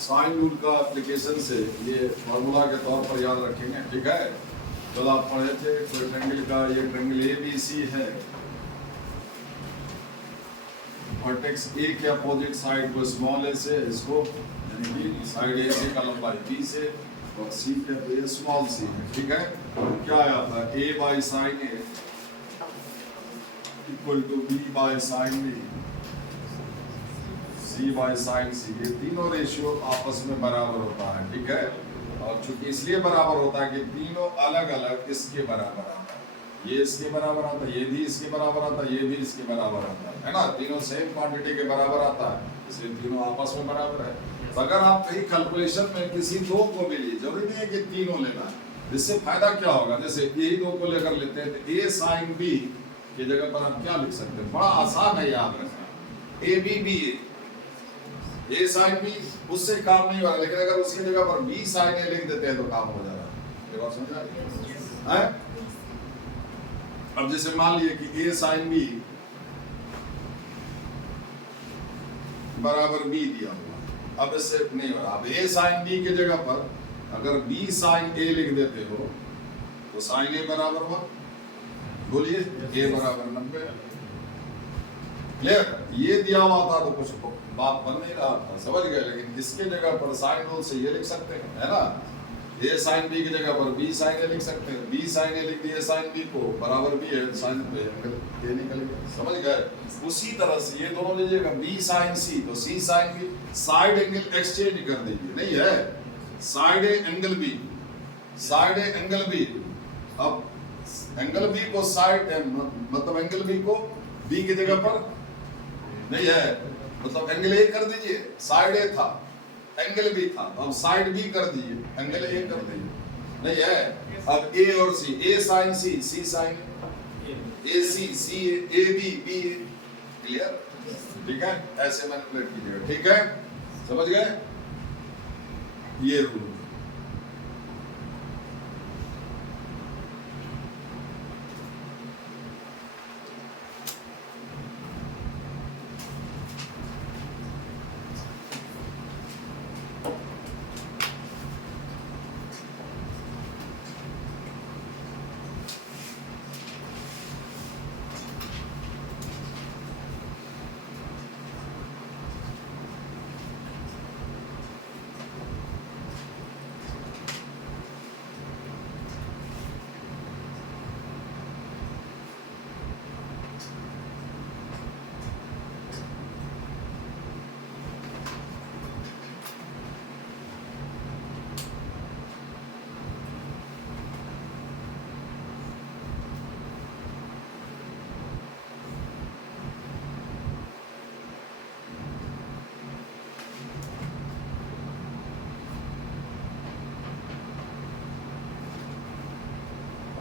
Sine rule का application से ये फार्मूला के तौर पर याद रखेंगे, ठीक है। कल आप पढ़े थे कोई ट्रायंगल का, ये ट्रायंगल ABC है, वर्टेक्स A के अपोजिट साइड को स्मॉल a से, इसको यानी कि साइड AC का लंबाई B से और C के स्मॉल c है, ठीक है। क्या आया था, A by sine A equal to B by sine B, C by sine C, ये तीनों रेशियो आपस में बराबर होता है, ठीक है। और चूंकि इसलिए बराबर होता है कि तीनों अलग अलग इसके बराबर आता है, ये इसके बराबर आता है, ये भी इसके बराबर आता है, ये भी इसके बराबर आता है ना, तीनों सेम क्वांटिटी के बराबर आता है, इसलिए तीनों आपस में बराबर है। तो अगर आप कहीं कैलकुलेशन में किसी दो को भी लिए, जरूरी नहीं है कि तीनों लेना है, इससे फायदा क्या होगा, जैसे यही दो को लेकर लेते हैं तो A साइन B की जगह पर आप क्या लिख सकते हैं, बड़ा आसान है याद रखना, ABB, A साइन B, उससे काम नहीं होगा, लेकिन अगर उसकी जगह पर B साइन A लिख देते हैं तो काम हो जाएगा। ये बात समझ आ रही है? अब जैसे मान लिए कि A साइन B बराबर B दिया हुआ, अब इससे नहीं होगा, अब A साइन B की जगह पर अगर B साइन A लिख देते हो तो साइन A बराबर हुआ, बोलिए A बराबर 90। क्लियर? ये दिया हुआ था तो कुछ बात बन नहीं रहा था, समझ गए, लेकिन इसके जगह पर साइन रूल से ये लिख सकते हैं, है ना, A साइन B की जगह पर B साइन A लिख सकते हैं, B साइन A लिख दिए साइन B को, बराबर B है, साइन पे एंगल ये निकलेगा, समझ गए। उसी तरह से ये दोनों लीजिएगा, B साइन C तो C sine B, side angle exchange कर दीजिए, नहीं है, side A angle B, side A angle B, अब एंगल B को साइड मतलब एंगल B को B की जगह पर नहीं है, मतलब एंगल A कर दीजिए, साइड A था एंगल B था, अब साइड B कर दीजिए, एंगल A कर दीजिए, नहीं है। अब A और C, A sine C, C sine AC, C AB, B, clear, ठीक है, ऐसे मैनिपुलेट कीजिएगा, ठीक है, समझ गए, ये रूल।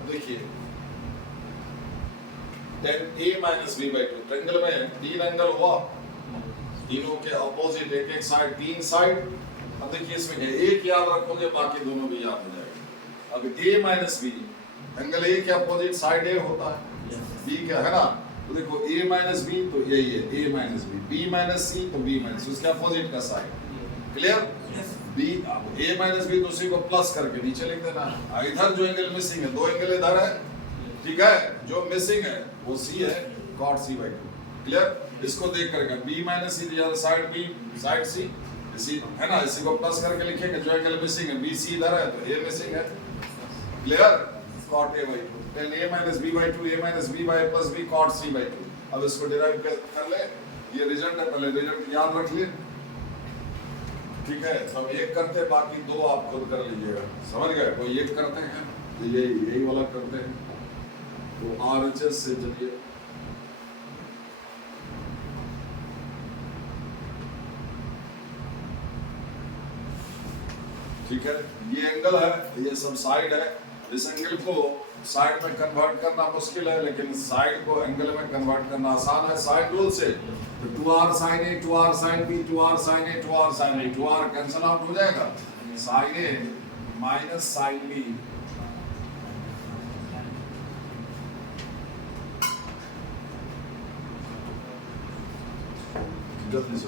देखिए tan A minus B by 2, triangle में तीन एंगल हुआ, तीनों के अपोजिट एक एक साइड, तीन साइड। अब देखिए इसमें एक याद रखोगे बाकी दोनों भी याद हो जाएगा। अब A minus B, angle A के अपोजिट साइड A होता है, B क्या है ना, तो देखो A माइनस B तो यही है A minus B, B minus C तो B माइनस, उसके अपोजिट का side, clear. B A minus B, दूसरी को प्लस करके नीचे लिख देना, इधर जो एंगल मिसिंग है, दो एंगल इधर है, ठीक है, जो मिसिंग है वो C है, cot C बाई 2, क्लियर। इसको देख करके B माइनस C दिया साइड B, साइड C, इसी है ना, इसी को प्लस करके लिखेंगे, जो एंगल मिसिंग है BC इधर है तो A मिसिंग है, clear, cot A by 2, then A minus B by 2, A minus B by plus B cot C by 2। अब इसको डिराइव कर ले, ये रिजल्ट है, पहले रिजल्ट याद रख लिए, ठीक है। सब एक करते हैं, बाकी दो आप खुद कर लीजिएगा, समझ गए। कोई एक करते हैं तो यही वाला करते हैं, तो RHS से चलिए, ठीक है, ये एंगल है, ये सब साइड है, इस एंगल को साइड में कन्वर्ट करना मुश्किल है, लेकिन साइड को एंगल में कन्वर्ट करना आसान है साइन रूल से। तो 2r sin A, 2r sin B, 2r sin A, 2r sin A, 2r cancel out हो जाएगा, sin A minus sin B, जल्दी से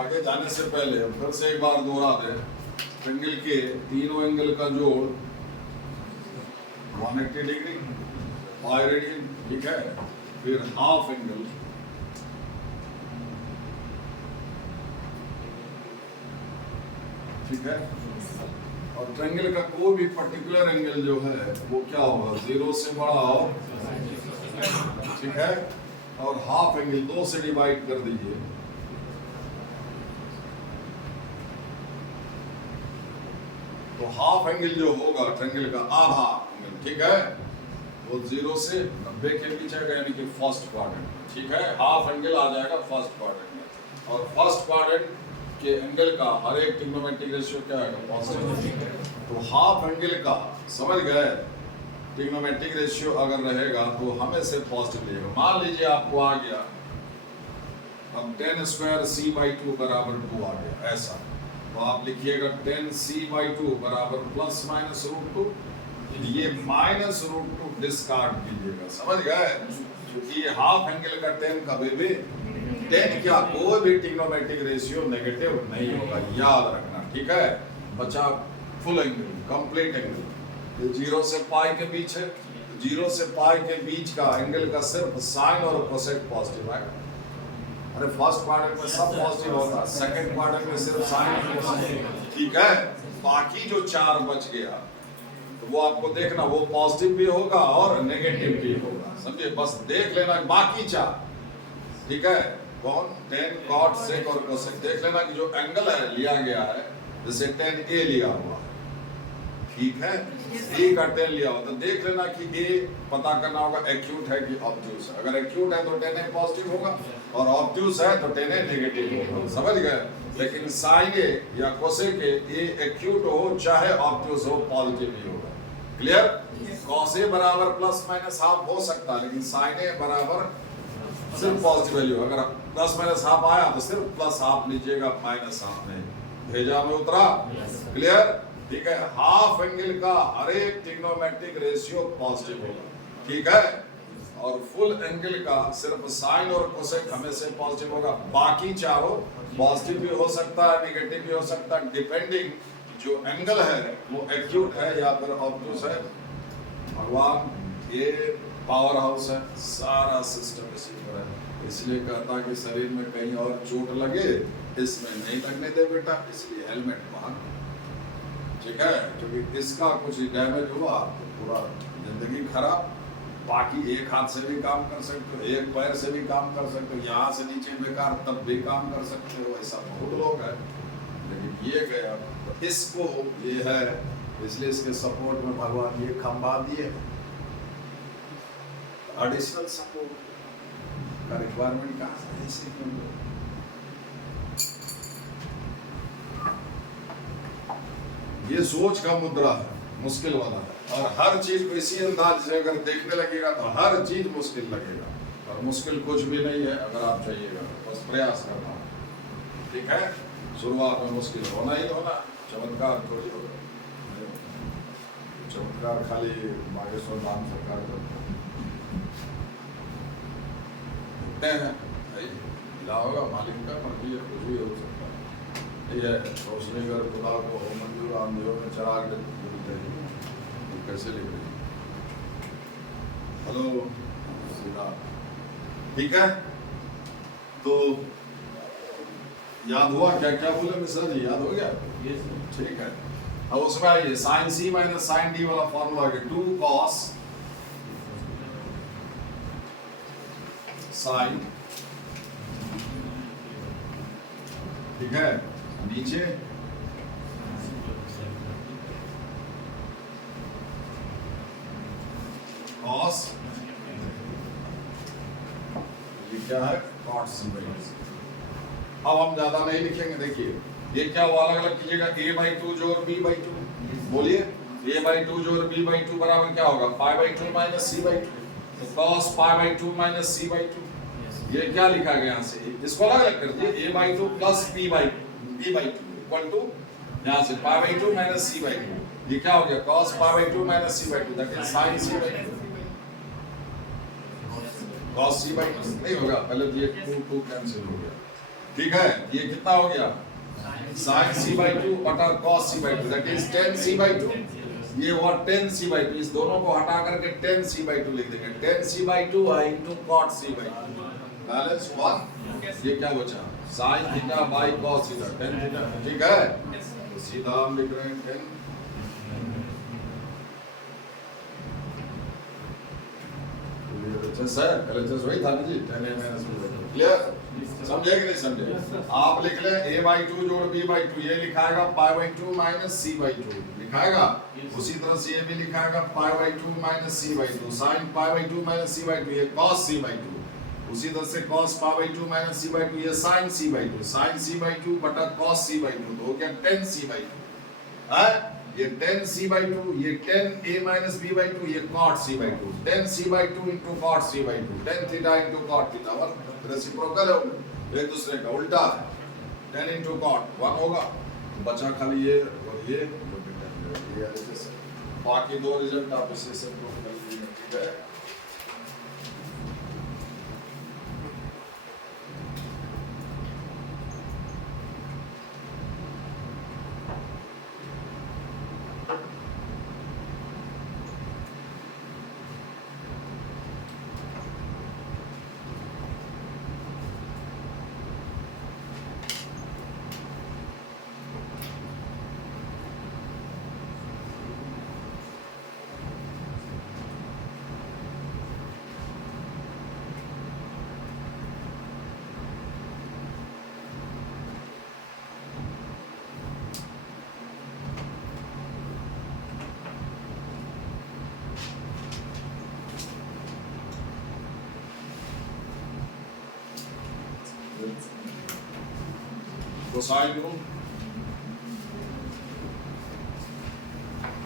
आगे जाने से पहले फिर से एक बार दोहरा दे, एंगल के तीनों एंगल का जोड़ 180 डिग्री पाई रेडियन, ठीक है। फिर हाफ एंगल, ठीक है। और ट्रायंगल का कोई भी पर्टिकुलर एंगल जो है वो क्या होगा, 0 से बड़ा और, ठीक है। और हाफ एंगल 2 से डिवाइड कर दीजिए, तो हाफ एंगल जो होगा ट्रायंगल का आधा एंगल, ठीक है, वो 0 से 90 के बीच है, यानी कि फर्स्ट क्वाड्रेंट, ठीक है। हाफ एंगल आ जाएगा फर्स्ट क्वाड्रेंट में, और फर्स्ट क्वाड्रेंट के एंगल का हर एक ट्रिग्नोमेट्रिक रेशियो क्या है, पॉजिटिव। तो हाफ एंगल का समझ गए, ट्रिग्नोमेट्रिक रेशियो अगर रहेगा तो हमें से पॉजिटिव लेगा। मान लीजिए आपको आ गया अब 10 स्क्वायर c/2 बराबर 2 आ गया, ऐसा, तो आप लिखिएगा 10c/2 बराबर प्लस माइनस √2, ये माइनस √2 डिस्कार्ड कीजिएगा, समझ गए, क्योंकि ये हाफ एंगल का 10 कभी भी 10 क्या, कोई भी ट्रिग्नोमेट्रिक रेशियो नेगेटिव नहीं होगा, याद रखना, ठीक है। बचा फुल एंगल, कंप्लीट एंगल, ये 0 से पाई के बीच है, 0 से पाई के बीच का एंगल का सिर्फ साइन और कोसेक पॉजिटिव है। अरे फर्स्ट क्वाड्रेंट में सब पॉजिटिव होता है, सेकंड क्वाड्रेंट में सिर्फ साइन और कोसेक, ठीक है। बाकी जो 4 बच गया तो वो आपको देखना, वो पॉजिटिव भी होगा और नेगेटिव भी होगा, समझे, बस देख लेना बाकी 4, ठीक है। कौन, tan, cot, sec और cosec, देख लेना कि जो एंगल है लिया गया है, जैसे tan A लिया हुआ है, ठीक है, A का tan लिया हुआ, तो देख लेना कि A पता करना होगा एक्यूट है कि ऑब्ट्यूस है, अगर एक्यूट है तो tan A पॉजिटिव होगा, और ऑब्ट्यूस है तो tan A नेगेटिव होगा, समझ गए। लेकिन sin A या cosec A एक्यूट हो चाहे ऑब्ट्यूस हो, पॉजिटिव ही होगा, क्लियर। cos A बराबर प्लस माइनस हाफ हो सकता है, लेकिन sin A बराबर सिर्फ पॉजिटिव वैल्यू, अगर प्लस माइनस हाफ आया तो सिर्फ प्लस हाफ लीजिएगा, माइनस हाफ नहीं, भेजा में उतरा, क्लियर, ठीक है। हाफ एंगल का हर एक ट्रिग्नोमेट्रिक रेशियो पॉजिटिव होगा, ठीक है, और फुल एंगल का सिर्फ साइन और कोसेक हमेशा पॉजिटिव होगा, बाकी चारों पॉजिटिव भी हो सकता है, नेगेटिव भी हो सकता है, डिपेंडिंग जो एंगल है वो एक्यूट है या फिर ऑब्ट्यूस है। भगवान ये पावर हाउस है, सारा सिस्टम इसी पर है, इसलिए कहता कि शरीर में कहीं और चोट लगे इसमें नहीं लगने दे बेटा, इसलिए हेलमेट पहन, ठीक है, क्योंकि इसका कुछ डैमेज हुआ तो पूरा जिंदगी खराब। बाकी एक हाथ से भी काम कर सकते हो, एक पैर से भी काम कर सकते हो, यहाँ से नीचे बेकार तब भी काम कर सकते हो, ऐसा बहुत लोग है, लेकिन ये गया तो इसको ये है, इसलिए इसके सपोर्ट में भगवान ये खंभा दिए, एडिशनल सपोर्ट का रिक्वायरमेंट का ऐसे क्यों। ये सोच का मुद्रा है, मुश्किल वाला है, और हर चीज को इसी अंदाज से अगर देखने लगेगा तो हर चीज मुश्किल लगेगा, और मुश्किल कुछ भी नहीं है अगर आप चाहिएगा, बस प्रयास करना, ठीक है। शुरुआत में मुश्किल होना ही होना, चमत्कार थोड़ी होगा, चमत्कार खाली बागेश्वर धाम सरकार करता हैं, मिला होगा मालिक का मर्जी है, कुछ भी हो सकता है, ये रोशनी कर खुदा को हो मंजूर, आंधियों में चराग बोलते हैं, कैसे लिख रही, हेलो सीधा, ठीक है। तो याद हुआ क्या क्या बोले मिश्रा जी, याद हो गया, ठीक है। अब उसमें आइए, sine C minus sine D वाला फॉर्मूला है, 2 cos साइन, ठीक है, नीचे cos, ये क्या है, cot C बाई 2। अब हम ज्यादा नहीं लिखेंगे, देखिए ये क्या हुआ, अलग अलग कीजिएगा, a/2 जोड़ b/2, बोलिए a/2 जोड़ b/2 बराबर क्या होगा, π/2 माइनस c/2, तो cos π/2 माइनस c/2, ये क्या लिखा गया यहाँ से, इसको अलग अलग कर दिए, a/2 plus b/2 equal to यहाँ से π/2 माइनस c/2, ये क्या हो गया, cos π/2 minus c/2, that is sin c/2, cos c/2 नहीं होगा, पहले ये 2 कैंसिल हो गया, ठीक है, ये कितना हो गया sin c/2 बटा cos c/2 that is tan c/2। ये हुआ tan c/2, इस दोनों को हटा करके tan c/2 लिख देंगे। tan c/2 है इनटू cot c/2 बैलेंस 1। ये क्या बचा sin theta by cos theta tan theta, ठीक है। तो सीधा हम लिख रहे हैं tan LHS वही था ना जी, tan a minus b। Clear, समझे कि नहीं समझे? आप लिख ले a/2 जोड़ b/2, ये लिखाएगा π/2 माइनस c/2 लिखाएगा। उसी तरह से ये भी लिखाएगा π/2 minus c/2 sin π/2 minus c/2, ये cos c/2। उसी तरह से cos π/2 माइनस c/2, ये sin c/2 sin c/2 बटा cos c/2 तो हो गया tan c/2 है। ये tan c/2, ये tan a minus b/2, ये cot c/2, tan c/2 into cot c/2, tan theta into cot theta, one reciprocal है, एक दूसरे का उल्टा है। tan into cot 1 होगा, बचा खाली ये और ये जैसे बाकी दो रिजल्ट आप इससे से प्रूव कर लीजिए, ठीक है। कोसाइन रूल,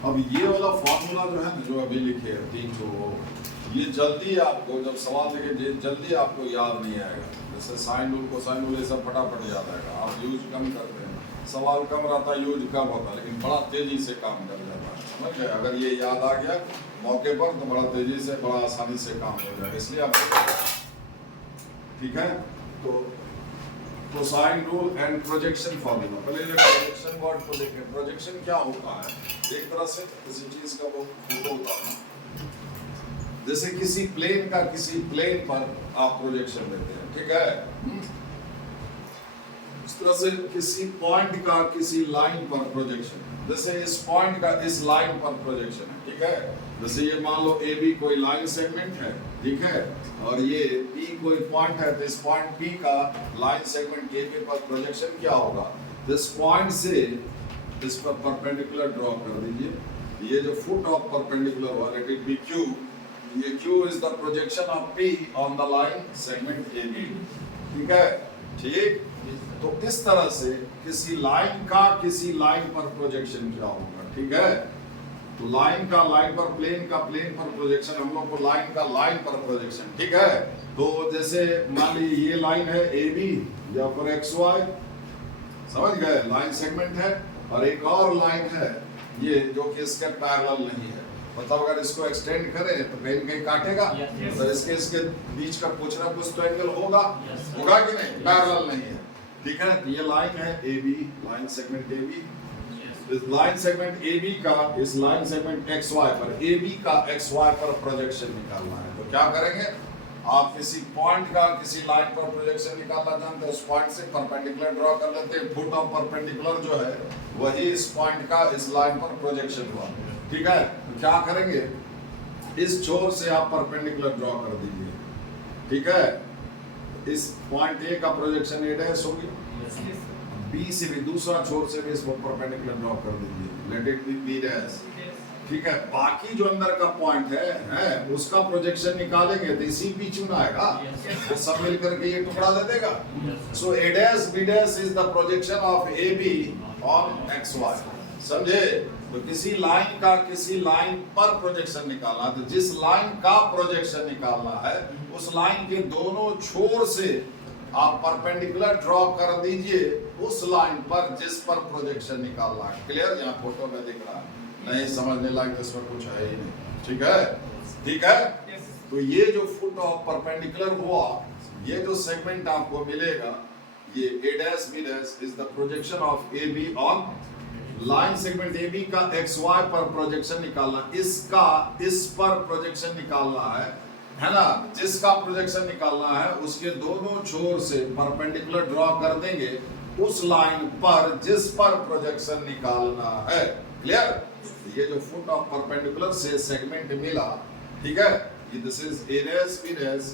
अब ये वाला फॉर्मूला जो है ना, जो अभी लिखे हैं 300, ये जल्दी आपको जब सवाल देखे जल्दी आपको याद नहीं आएगा। जैसे साइन रूल कोसाइन रूल ये सब फटाफट याद आएगा, आप यूज कम करते हैं, सवाल कम रहता है, यूज कम होता है, लेकिन बड़ा तेजी से काम कर जाता है, समझ गए। अगर ये याद आ गया मौके पर तो बड़ा तेजी से बड़ा आसानी से काम हो जाएगा, इसलिए आप ठीक है। तो cosine rule and projection formula, पहले प्रोजेक्शन वर्ड को देखें। प्रोजेक्शन क्या होता है, एक तरह से किसी चीज का वो फोटो होता है, जैसे किसी प्लेन का किसी प्लेन पर आप प्रोजेक्शन देते हैं, ठीक है। इस तरह से किसी पॉइंट का किसी लाइन पर प्रोजेक्शन, जैसे इस पॉइंट का इस लाइन पर प्रोजेक्शन है, ठीक है। जैसे ये मान लो ए बी कोई लाइन सेगमेंट है, ठीक है, और ये P कोई पॉइंट है, तो इस पॉइंट P का लाइन सेगमेंट के बी पर प्रोजेक्शन क्या होगा, इस पॉइंट से इस पर परपेंडिकुलर ड्रॉ कर दीजिए। ये जो फुट ऑफ परपेंडिकुलर हुआ, लेट इट बी Q, ये Q is the projection of P on the line segment AB, ठीक है, ठीक। तो इस तरह से किसी लाइन का किसी लाइन पर प्रोजेक्शन क्या होगा, ठीक है। तो लाइन का लाइन पर, प्लेन का प्लेन पर प्रोजेक्शन, हम लोग को लाइन का लाइन पर प्रोजेक्शन, ठीक है। तो जैसे मान लीजिए ये लाइन है AB या फिर XY, समझ गए, लाइन सेगमेंट है, और एक और लाइन है ये जो कि इसके पैरेलल नहीं है, मतलब अगर इसको एक्सटेंड करें तो कहीं कहीं काटेगा, तो इसके बीच का कुछ ना कुछ तो एंगल होगा, होगा कि नहीं, पैरेलल नहीं है, ठीक है। ये लाइन है AB, लाइन सेगमेंट AB, इस लाइन सेगमेंट AB का इस लाइन सेगमेंट XY पर, AB का XY पर प्रोजेक्शन निकालना है। तो क्या करेंगे, आप किसी पॉइंट का किसी लाइन पर प्रोजेक्शन निकालना जानते हैं, उस पॉइंट से परपेंडिकुलर ड्रॉ कर लेते हैं। फुट ऑफ परपेंडिकुलर जो है वही इस पॉइंट का इस लाइन पर प्रोजेक्शन हुआ, ठीक है। तो क्या करेंगे, इस छोर से आप परपेंडिकुलर ड्रॉ कर दीजिए, ठीक है। इस पॉइंट A का प्रोजेक्शन A' होगी, B से भी दूसरा छोर से भी इसको परपेंडिकुलर ड्रॉ कर दीजिए, लेट इट बी B', ठीक है। बाकी जो अंदर का पॉइंट है उसका प्रोजेक्शन निकालेंगे तो इसी बीच में आएगा, तो सब मिलकर के ये टुकड़ा दे देगा। सो A' B' is the projection of AB on XY, समझे। तो किसी लाइन का किसी लाइन पर प्रोजेक्शन निकालना, तो जिस लाइन का प्रोजेक्शन निकालना है उस लाइन के दोनों छोर से आप परपेंडिकुलर ड्रॉ कर दीजिए उस लाइन पर जिस पर प्रोजेक्शन निकालना है। क्लियर, यहाँ फोटो में दिख रहा है, नहीं समझने लायक इसमें कुछ है ही नहीं, ठीक है, ठीक है। तो ये जो फुट ऑफ परपेंडिकुलर हुआ, ये जो सेगमेंट आपको मिलेगा ये a dash b dash is the projection of AB on line segment AB का XY पर प्रोजेक्शन निकालना, इसका इस पर प्रोजेक्शन निकालना है ना। जिसका प्रोजेक्शन निकालना है उसके दोनों छोर से परपेंडिकुलर ड्रॉ कर देंगे उस लाइन पर जिस पर प्रोजेक्शन निकालना है। क्लियर? ये जो फुट ऑफ परपेंडिकुलर से सेगमेंट मिला, ठीक है, ये this is a dash b dash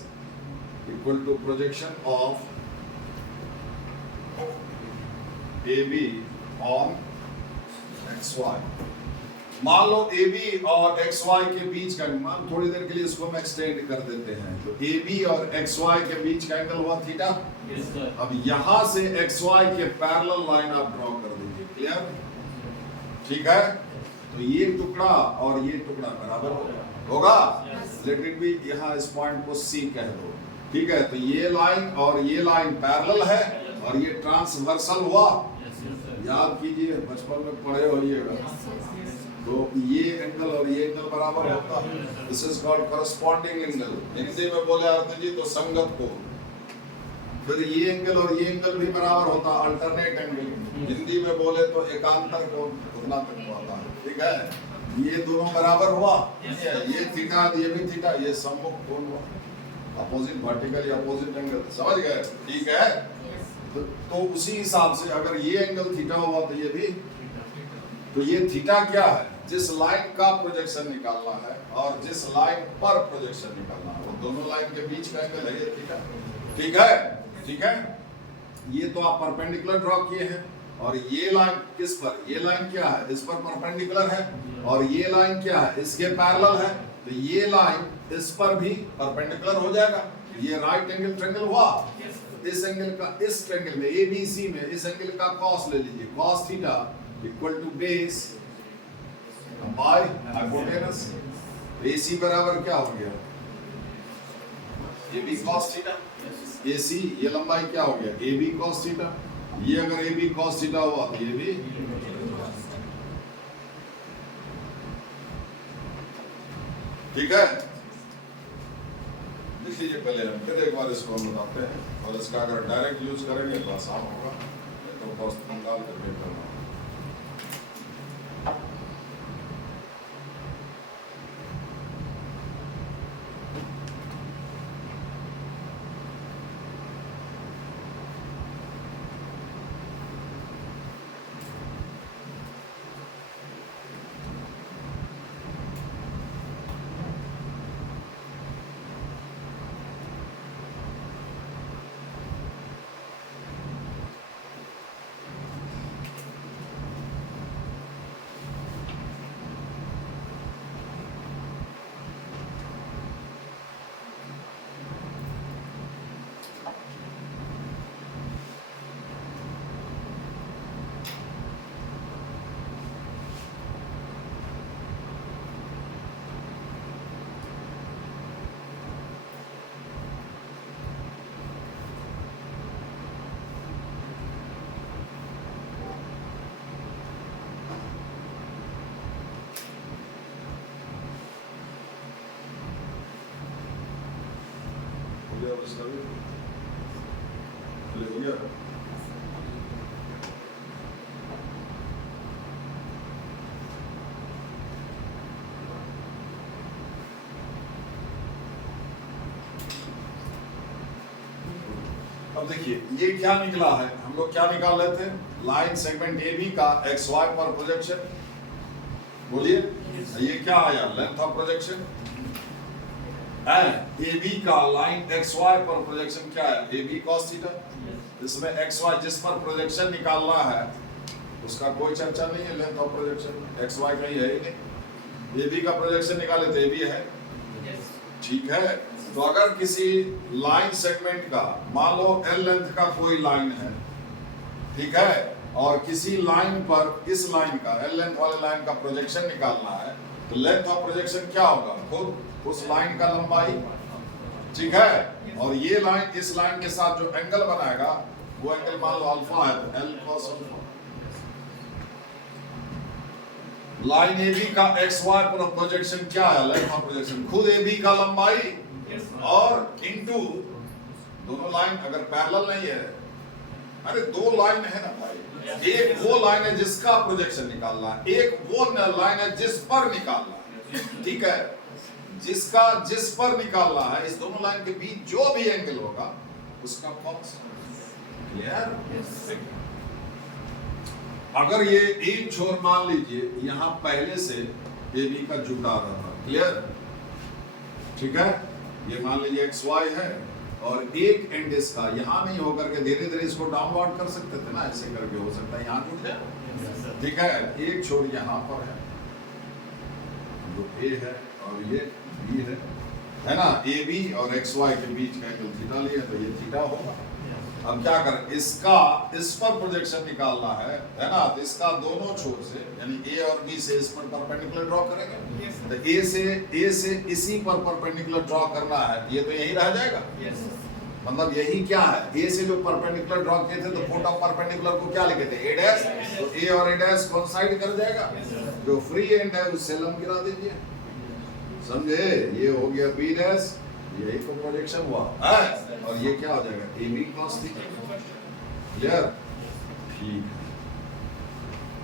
equal to projection of AB on XY। मान लो AB और XY के बीच का मान, थोड़ी देर के लिए इसको हम एक्सटेंड कर देते हैं, तो AB और XY के बीच का एंगल हुआ थीटा। अब यहां से XY के पैरेलल लाइन आप ड्रॉ कर दीजिए। क्लियर? ठीक है, तो ये टुकड़ा और ये टुकड़ा बराबर होगा। लेट इट बी, यहां इस पॉइंट को C कह दो। ठीक है, तो ये लाइन और ये लाइन पैरेलल है और ये ट्रांसवर्सल हुआ। याद कीजिए, बचपन में पढ़े होइएगा, तो ये एंगल और ये एंगल बराबर होता है। This is called corresponding angle. Hindi में बोले अर्थ जी तो संगत को। फिर ये एंगल और ये एंगल भी बराबर होता, अल्टरनेट एंगल। हिंदी में बोले तो एकांतर कोण, उतना तक होता है। ठीक है, ये दोनों बराबर हुआ, ये थीटा ये भी थीटा, ये सम्मुख कोण हुआ, अपोजिट वर्टिकल या अपोजिट एंगल। समझ गए? ठीक है, तो उसी हिसाब से अगर ये एंगल थीटा हुआ तो ये भी, तो ये थीटा क्या है? जिस लाइन का प्रोजेक्शन निकालना है और जिस लाइन पर प्रोजेक्शन निकालना है, वो दोनों लाइन के बीच का एंगल है ये थीटा। ठीक है? ठीक है, ये तो आप परपेंडिकुलर ड्रॉ किए हैं और ये लाइन किस पर? ये लाइन क्या है? इस पर परपेंडिकुलर है और ये लाइन क्या है? इसके पैरेलल है, तो ये लाइन इस पर भी परपेंडिकुलर हो जाएगा। ये राइट एंगल ट्रायंगल हुआ। इस एंगल का, इस ट्रायंगल में ABC में इस एंगल का कॉस ले लीजिए, cos theta equal to base by hypotenuse. AC बराबर क्या हो गया? AB cos theta. AC ये लंबाई क्या हो गया? AB cos theta. ये अगर AB cos थीटा हुआ तो ये भी, ठीक है। लिख लीजिए पहले, हम फिर एक बार इसको हम बताते हैं, और इसका अगर डायरेक्ट यूज करेंगे तो आसान होगा, तो कॉस्ट निकाल करके करना। उसका भी हो गया। अब देखिए ये क्या निकला है, हम लोग क्या निकाल रहे थे? लाइन सेगमेंट AB का XY पर प्रोजेक्शन। बोलिए ये क्या आया? Length of projection. AB का लाइन XY पर प्रोजेक्शन क्या है? AB cos theta. इसमें XY जिस पर प्रोजेक्शन निकालना है उसका कोई चर्चा नहीं है, लेंथ ऑफ प्रोजेक्शन। XY कहीं है ही नहीं। AB का प्रोजेक्शन निकाले तो AB है। ठीक है, तो अगर किसी लाइन सेगमेंट का, मान लो L लेंथ का कोई लाइन है, ठीक है, और किसी लाइन पर, इस लाइन का L लेंथ वाले लाइन का प्रोजेक्शन निकालना है, तो लेंथ ऑफ प्रोजेक्शन क्या होगा? खुद उस लाइन का लंबाई। ठीक है, और ये लाइन इस लाइन के साथ जो एंगल बनाएगा वो एंगल मान लो अल्फा है, तो L cos alpha. Line AB का XY पर प्रोजेक्शन क्या है? लेंथ ऑफ प्रोजेक्शन खुद AB का लंबाई और इनटू दोनों लाइन अगर पैरेलल नहीं है अरे दो लाइन है ना भाई, एक वो लाइन है जिसका प्रोजेक्शन निकालना है, एक वो लाइन है जिस पर निकालना है, ठीक है, जिसका जिस पर निकालना है, इस दोनों लाइन के बीच जो भी एंगल होगा उसका कॉस। क्लियर? अगर ये एक छोर मान लीजिए यहां पहले से ए बी का जुड़ा रहा था, क्लियर, ठीक है, ये मान लीजिए एक्स वाई है और एक एंड इसका यहां नहीं होकर के धीरे धीरे इसको डाउनवर्ड कर सकते थे ना, ऐसे करके हो सकता है यहां जुड़ जाए, ठीक है, एक छोर यहां पर है जो ए है और ये बी है ना, ए बी और एक्स वाई के बीच का एंगल थीटा लिया तो ये थीटा होगा। अब क्या करें, इसका इस पर प्रोजेक्शन निकालना है ना, तो इसका दोनों छोर से यानी ए और बी से इस पर परपेंडिकुलर ड्रॉ करेंगे, तो ए से इसी पर परपेंडिकुलर ड्रॉ करना है, ये तो यही रह जाएगा, मतलब यही क्या है, ए से जो परपेंडिकुलर ड्रॉ किए थे तो फुट ऑफ परपेंडिकुलर को क्या लिखे थे, ए डैश, तो ए और ए डैश कोइंसाइड कर जाएगा, जो फ्री एंड है उससे लंब गिरा दीजिए, समझे, ये हो गया बी डैश, यही तो प्रोजेक्शन हुआ है, और ये क्या हो जाएगा, A B cos theta. Clear?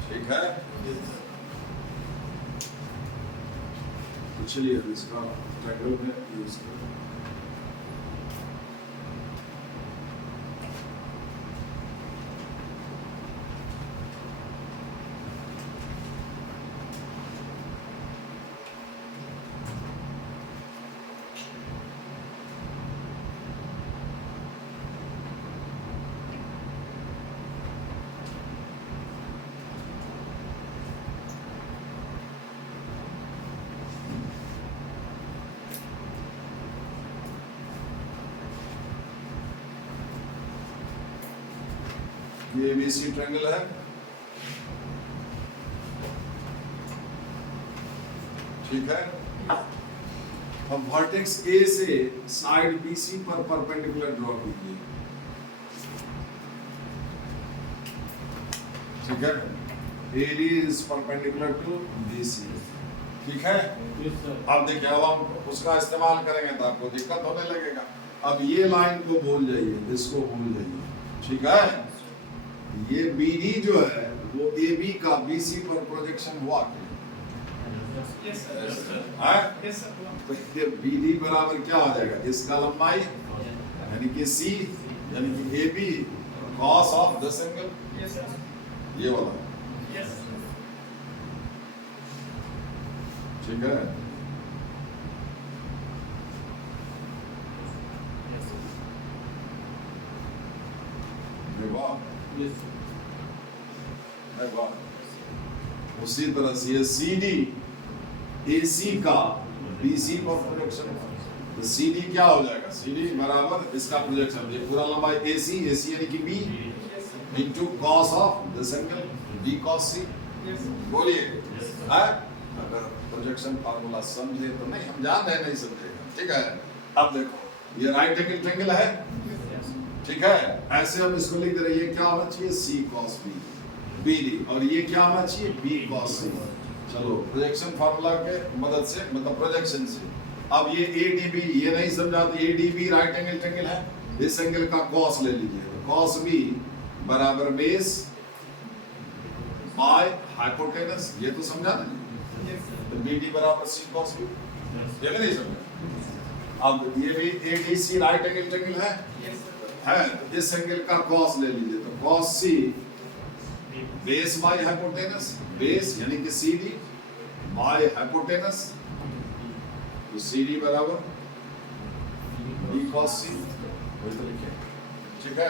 ठीक है, तो चलिए इसका ट्रायंगल में यूज करें। ये ABC ट्रायंगल है, ठीक है, अब वर्टेक्स A से साइड BC पर परपेंडिकुलर ड्रॉ कीजिए, ठीक है, AD is perpendicular to BC, ठीक है, अब देखिए अब हम उसका इस्तेमाल करेंगे तो आपको दिक्कत होने लगेगा, अब ये लाइन को भूल जाइए, इसको भूल जाइए, ठीक है, ये BD जो है वो AB का BC पर प्रोजेक्शन हुआ तो ये BD बराबर क्या हो जाएगा, इसका लंबाई यानी कि C यानी कि AB cos of this angle, ये वाला, ठीक है, उसी तरह से ये CD AC का BC पर प्रोजेक्शन, तो CD क्या हो जाएगा, CD बराबर इसका प्रोजेक्शन, ये पूरा लंबाई AC यानी कि B into cos of this angle B cos C, बोलिए, अगर प्रोजेक्शन फार्मूला समझे तो, नहीं हम जान रहे नहीं समझेगा, ठीक है, अब देखो ये राइट एंगल ट्रायंगल है, ठीक है, ऐसे हम इसको लिख दे रहे हैं, ये क्या होना चाहिए, C cos B BD, और ये क्या होना चाहिए, B cos C। चलो प्रोजेक्शन फार्मूला के मदद से, मतलब प्रोजेक्शन से, अब ये ADB ये नहीं समझा तो ADB राइट एंगल ट्रायंगल है, इस एंगल का cos ले लीजिए, तो cos B बराबर बेस बाय हाइपोटेनस, ये तो समझा ना, तो BD बराबर C cos B, ये भी नहीं समझा, अब ये भी ADC राइट एंगल ट्रायंगल है, तो इस एंगल का cos ले लीजिए, तो cos C base by hypotenuse, base यानी कि CD बाय हाइपोटेनस, तो CD बराबर B cos C, वही तो लिखे, ठीक है,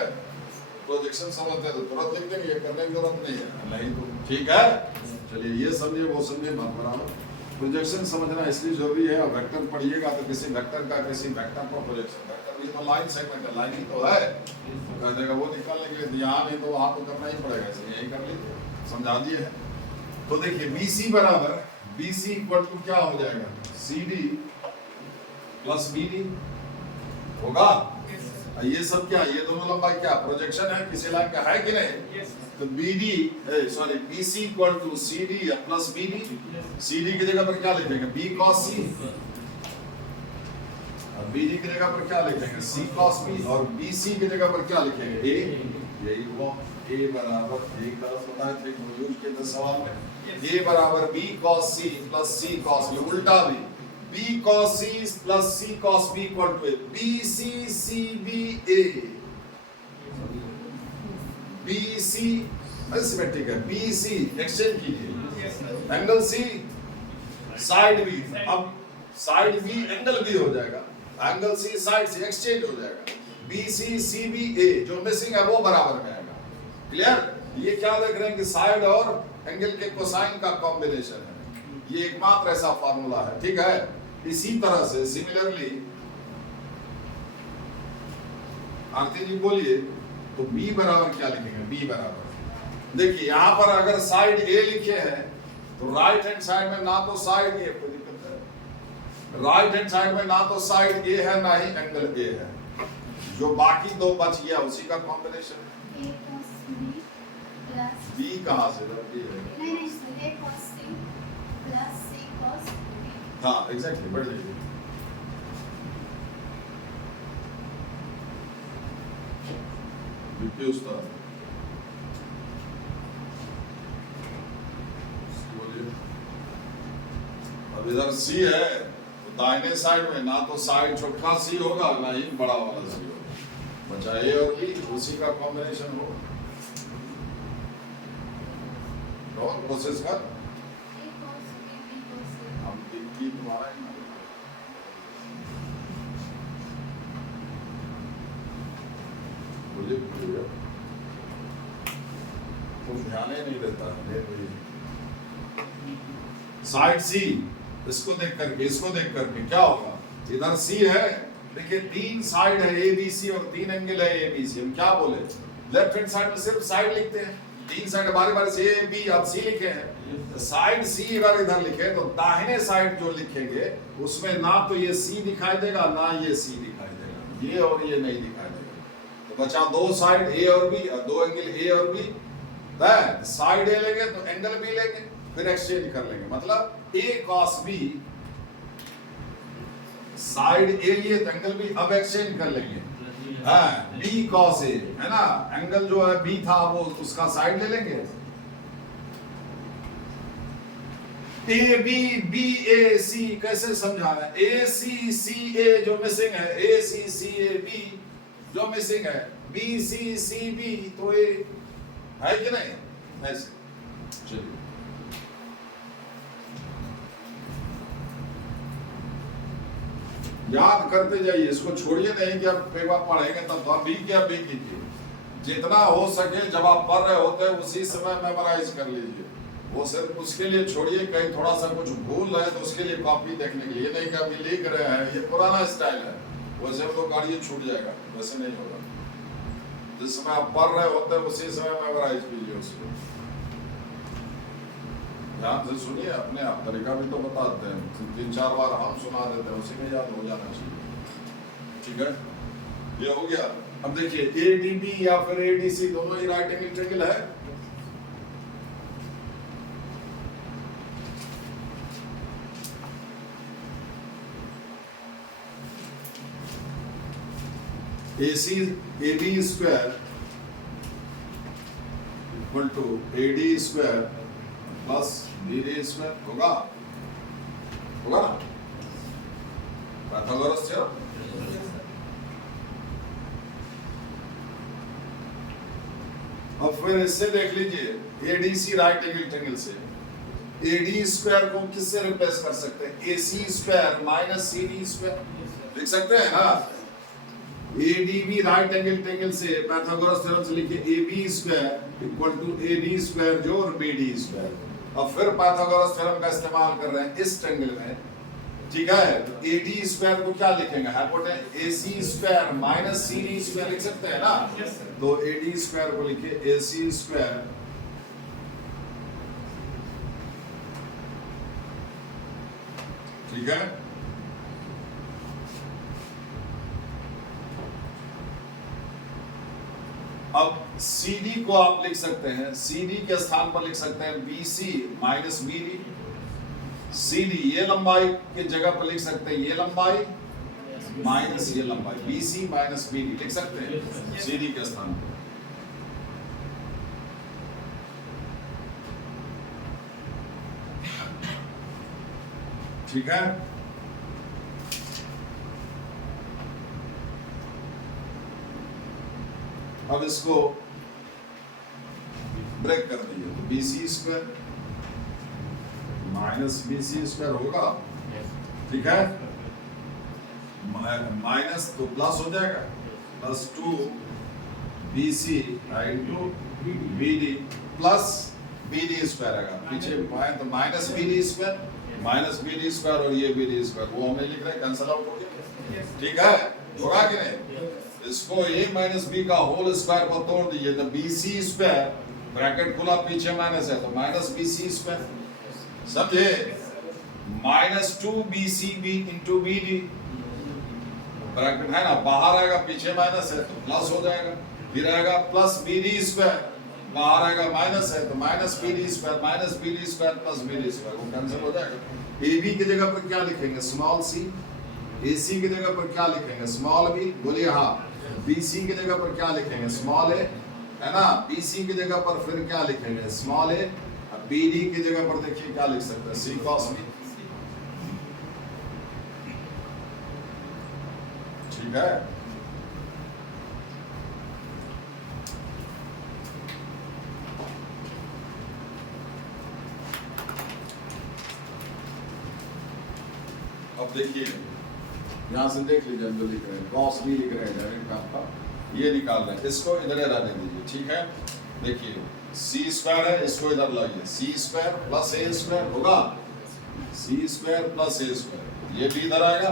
प्रोजेक्शन समझते हैं तो तुरंत लिख देंगे, ये करने की जरूरत नहीं है, नहीं तो ठीक है, चलिए ये समझिए वो समझिए बात बराबर, प्रोजेक्शन समझना इसलिए जरूरी है, और वेक्टर पढ़िएगा तो किसी वेक्टर का किसी वेक्टर पर प्रोजेक्शन, वेक्टर भी तो लाइन सेगमेंट है, लाइन ही तो है, कह देगा वो निकालने के लिए यहाँ नहीं तो वहाँ तो करना ही पड़ेगा, इसलिए यही कर लीजिए, समझा दिए है। तो देखिए BC बराबर BC इक्वल टू क्या हो जाएगा, CD प्लस BD होगा, ये सब क्या, ये दोनों लंबाई क्या प्रोजेक्शन है किसी लाइन का, है कि नहीं, तो BC इक्वल टू CD या प्लस BD, CD की जगह पर क्या लिखेंगे, B cos C, और BD की जगह पर क्या लिखेंगे, C cos B, और BC की जगह पर क्या लिखेंगे, A यही हुआ a बराबर एक तरफ बताए थे यूज के थे सवाल में a बराबर b cos c plus c cos b उल्टा भी b cos c plus c cos b equal to a b c c b a b c symmetric है b c एक्सचेंज कीजिए एंगल c साइड b अब side b angle b हो जाएगा angle c side से exchange हो जाएगा BC CBA जो missing है वो बराबर में आएगा क्लियर ये क्या देख रहे हैं कि साइड और एंगल के कोसाइन का कॉम्बिनेशन है ये एकमात्र ऐसा फार्मूला है ठीक है इसी तरह से सिमिलरली आरती जी बोलिए तो B बराबर क्या लिखेंगे B बराबर देखिए यहां पर अगर साइड A लिखे हैं तो राइट हैंड साइड में ना तो साइड A कोई दिक्कत है राइट हैंड साइड में ना तो साइड A है ना ही एंगल A है जो बाकी दो बच गया उसी का combination a cos b plus B कहां से B है नहीं a cos c plus c cos b हाँ एग्जैक्टली बढ़ जाइए उस तरह बोलिए अब इधर C है तो दाहिने साइड में ना तो साइड छोटा C होगा ना ही बड़ा वाला C होगा बचा A और B उसी का कॉम्बिनेशन होगा और प्रोसेस का a cos b b cos c हम की तुम्हारा ही ना बोलिए बोलिए कुछ ध्यान ही नहीं देता साइड सी इसको देख करके क्या होगा इधर सी है देखिए तीन साइड है ए बी सी और तीन एंगल है ए बी सी हम क्या बोले लेफ्ट हैंड साइड में सिर्फ साइड लिखते हैं तीन साइड बारी बारी से ए बी अब सी लिखे हैं साइड सी अगर इधर लिखे तो दाहिने साइड जो लिखेंगे उसमें ना तो ये सी दिखाई देगा ना ये सी दिखाई देगा ये और ये नहीं दिखाई देगा तो बचा दो साइड ए और बी और दो एंगल ए और बी साइड ए लेंगे तो एंगल बी लेंगे फिर एक्सचेंज कर लेंगे मतलब a cos b साइड ए लिए तो एंगल बी अब एक्सचेंज कर लेंगे हाँ b cos a है ना एंगल जो है b था वो उसका साइड ले लेंगे a b b a c कैसे समझाना a c c a जो मिसिंग है a c c a b जो मिसिंग है b c c b तो a है कि नहीं ऐसे चलिए याद करते जाइए इसको छोड़िए नहीं कि अब एक बार पढ़ेंगे तब तो आप भी क्या भी कीजिए जितना हो सके जब आप पढ़ रहे होते हैं उसी समय मेमोराइज कर लीजिए वो सिर्फ उसके लिए छोड़िए कहीं थोड़ा सा कुछ भूल है तो उसके लिए कॉपी देखने के लिए नहीं कि अभी लिख रहे हैं ये पुराना स्टाइल है वैसे हम लोग गाड़ी छूट जाएगा वैसे नहीं होगा जिस समय आप पढ़ रहे होते हैं उसी समय मेमोराइज कीजिए उसको ध्यान से सुनिए अपने आप तरीका भी तो बताते हैं तीन चार बार हम सुना देते हैं उसी में याद हो जाना चाहिए ठीक है ये हो गया अब देखिए ADB या फिर ADC दोनों ही राइट एंगल ट्रायंगल है AB square equal to AD square plus BD square होगा ना पाइथागोरस थ्योरम अब फिर इससे देख लीजिए ADC राइट एंगल ट्रायंगल से AD स्क्वायर को किससे रिप्लेस कर सकते हैं AC square minus CD square लिख सकते हैं ना ADB राइट एंगल ट्रायंगल से पाइथागोरस थ्योरम से लिखिए AB square equal to AD square जो और BD स्क्वायर अब फिर पाइथागोरस थ्योरम का इस्तेमाल कर रहे हैं इस ट्रायंगल में ठीक है तो AD स्क्वायर को क्या लिखेंगे hypotenuse AC square minus CD square लिख सकते हैं ना तो AD स्क्वायर को लिखिए AC स्क्वायर ठीक है अब CD को आप लिख सकते हैं CD के स्थान पर लिख सकते हैं BC माइनस BD CD ये लंबाई की जगह पर लिख सकते हैं ये लंबाई माइनस ये लंबाई BC माइनस BD लिख सकते हैं CD के स्थान पर ठीक है। अब इसको ब्रेक कर दीजिए तो B C square minus B C square होगा, ठीक है। माइनस तो प्लस हो जाएगा, plus 2 B C into B D plus B D square आएगा, पीछे तो माइनस बी डी स्क्वायर और ये बी डी स्क्वायर वो हमें लिख रहे हैं, कैंसल आउट हो गया, ठीक है। होगा कि नहीं? इसको a माइनस बी का होल स्क्वायर पर तोड़ दीजिए तो बी सी स्क्वायर ब्रैकेट खुला पीछे माइनस है तो माइनस बी सी स्क्वायर, समझे। Minus 2 B C B into B D bracket है ना, बाहर आएगा पीछे माइनस है तो प्लस हो जाएगा, फिर आएगा प्लस बी डी स्क्वायर, बाहर आएगा माइनस है तो minus B D square plus B D square वो कैंसिल हो जाएगा। ए बी की जगह पर क्या लिखेंगे? Small C. ए सी की जगह पर क्या लिखेंगे? Small B. बोलिए हाँ। बी सी की जगह पर क्या लिखेंगे? स्मॉल ए, है ना। बी सी की जगह पर फिर क्या लिखेंगे? स्मॉल ए। बी डी की जगह पर देखिए क्या लिख सकते हैं? सी कॉस बी, ठीक है। अब देखिए यहां से देख लीजिए, जो लिख रहे हैं कॉस बी लिख रहे हैं डायरेक्ट आपका ये निकाल रहे हैं, इसको इधर रहने दीजिए, ठीक है। देखिए सी स्क्वायर है, इसको इधर लाइए, सी स्क्वायर प्लस ए स्क्वायर होगा, सी स्क्वायर प्लस ए स्क्वायर, ये भी इधर आएगा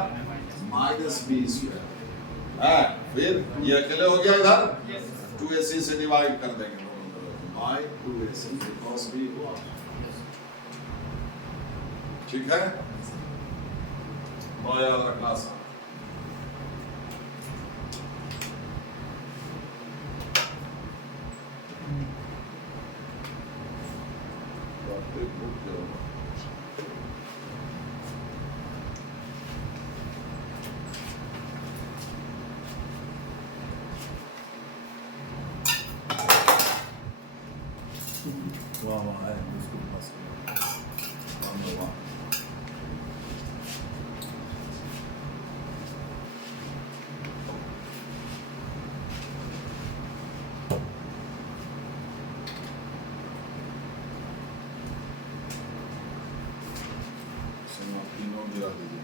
माइनस बी स्क्वायर है, फिर ये अकेले हो गया इधर 2ac से डिवाइड कर देंगे दोनों तरफ बाय 2ac cos b हुआ, ठीक है। याद रखना सा वहाँ है उसको पास वहाँ तीनों गिरा दीजिए।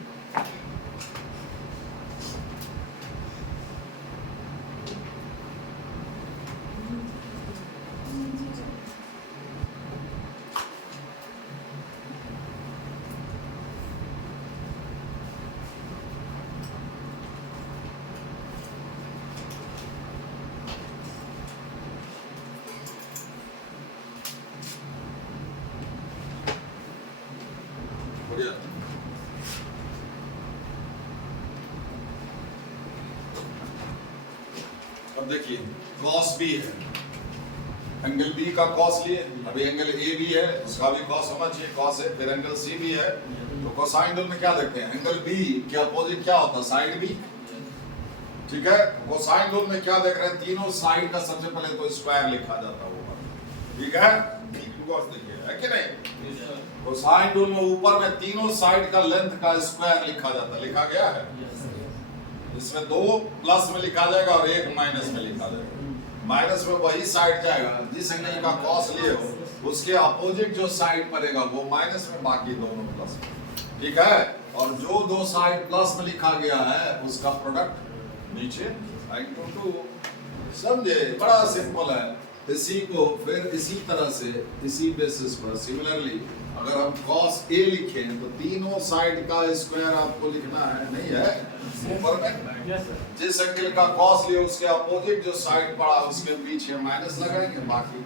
हो गया। अब देखिए cos b है, एंगल b का cos लिए, अभी एंगल a भी है उसका भी cos होना चाहिए, cos है, फिर एंगल c भी है, तो कोसाइन रूल में क्या देखते हैं? एंगल b के अपोजिट क्या होता है? साइड b, ठीक है। कोसाइन रूल में क्या देख रहे हैं? तीनों साइड का सबसे पहले तो स्क्वायर लिखा जाता है ऊपर, ठीक है। देखिए है कि नहीं? कोसाइन रूल में ऊपर में तीनों साइड का लेंथ का स्क्वायर लिखा जाता है, लिखा गया है। इसमें 2 प्लस में लिखा जाएगा और 1 माइनस में लिखा जाएगा। माइनस में वही साइड जाएगा जिस एंगल का कॉस लिए हो उसके अपोजिट जो साइड पड़ेगा वो माइनस में, बाकी दोनों प्लस में, ठीक है। और जो 2 साइड प्लस में लिखा गया है उसका प्रोडक्ट नीचे इंटू 2, समझे? बड़ा सिंपल है। इसी को फिर इसी तरह से इसी बेसिस पर सिमिलरली अगर हम cos A लिखें तो तीनों साइड का स्क्वायर आपको लिखना है, नहीं है ऊपर में? जिस एंगल का cos लिए उसके अपोजिट जो साइड पड़ा उसके पीछे माइनस लगाएंगे, बाकी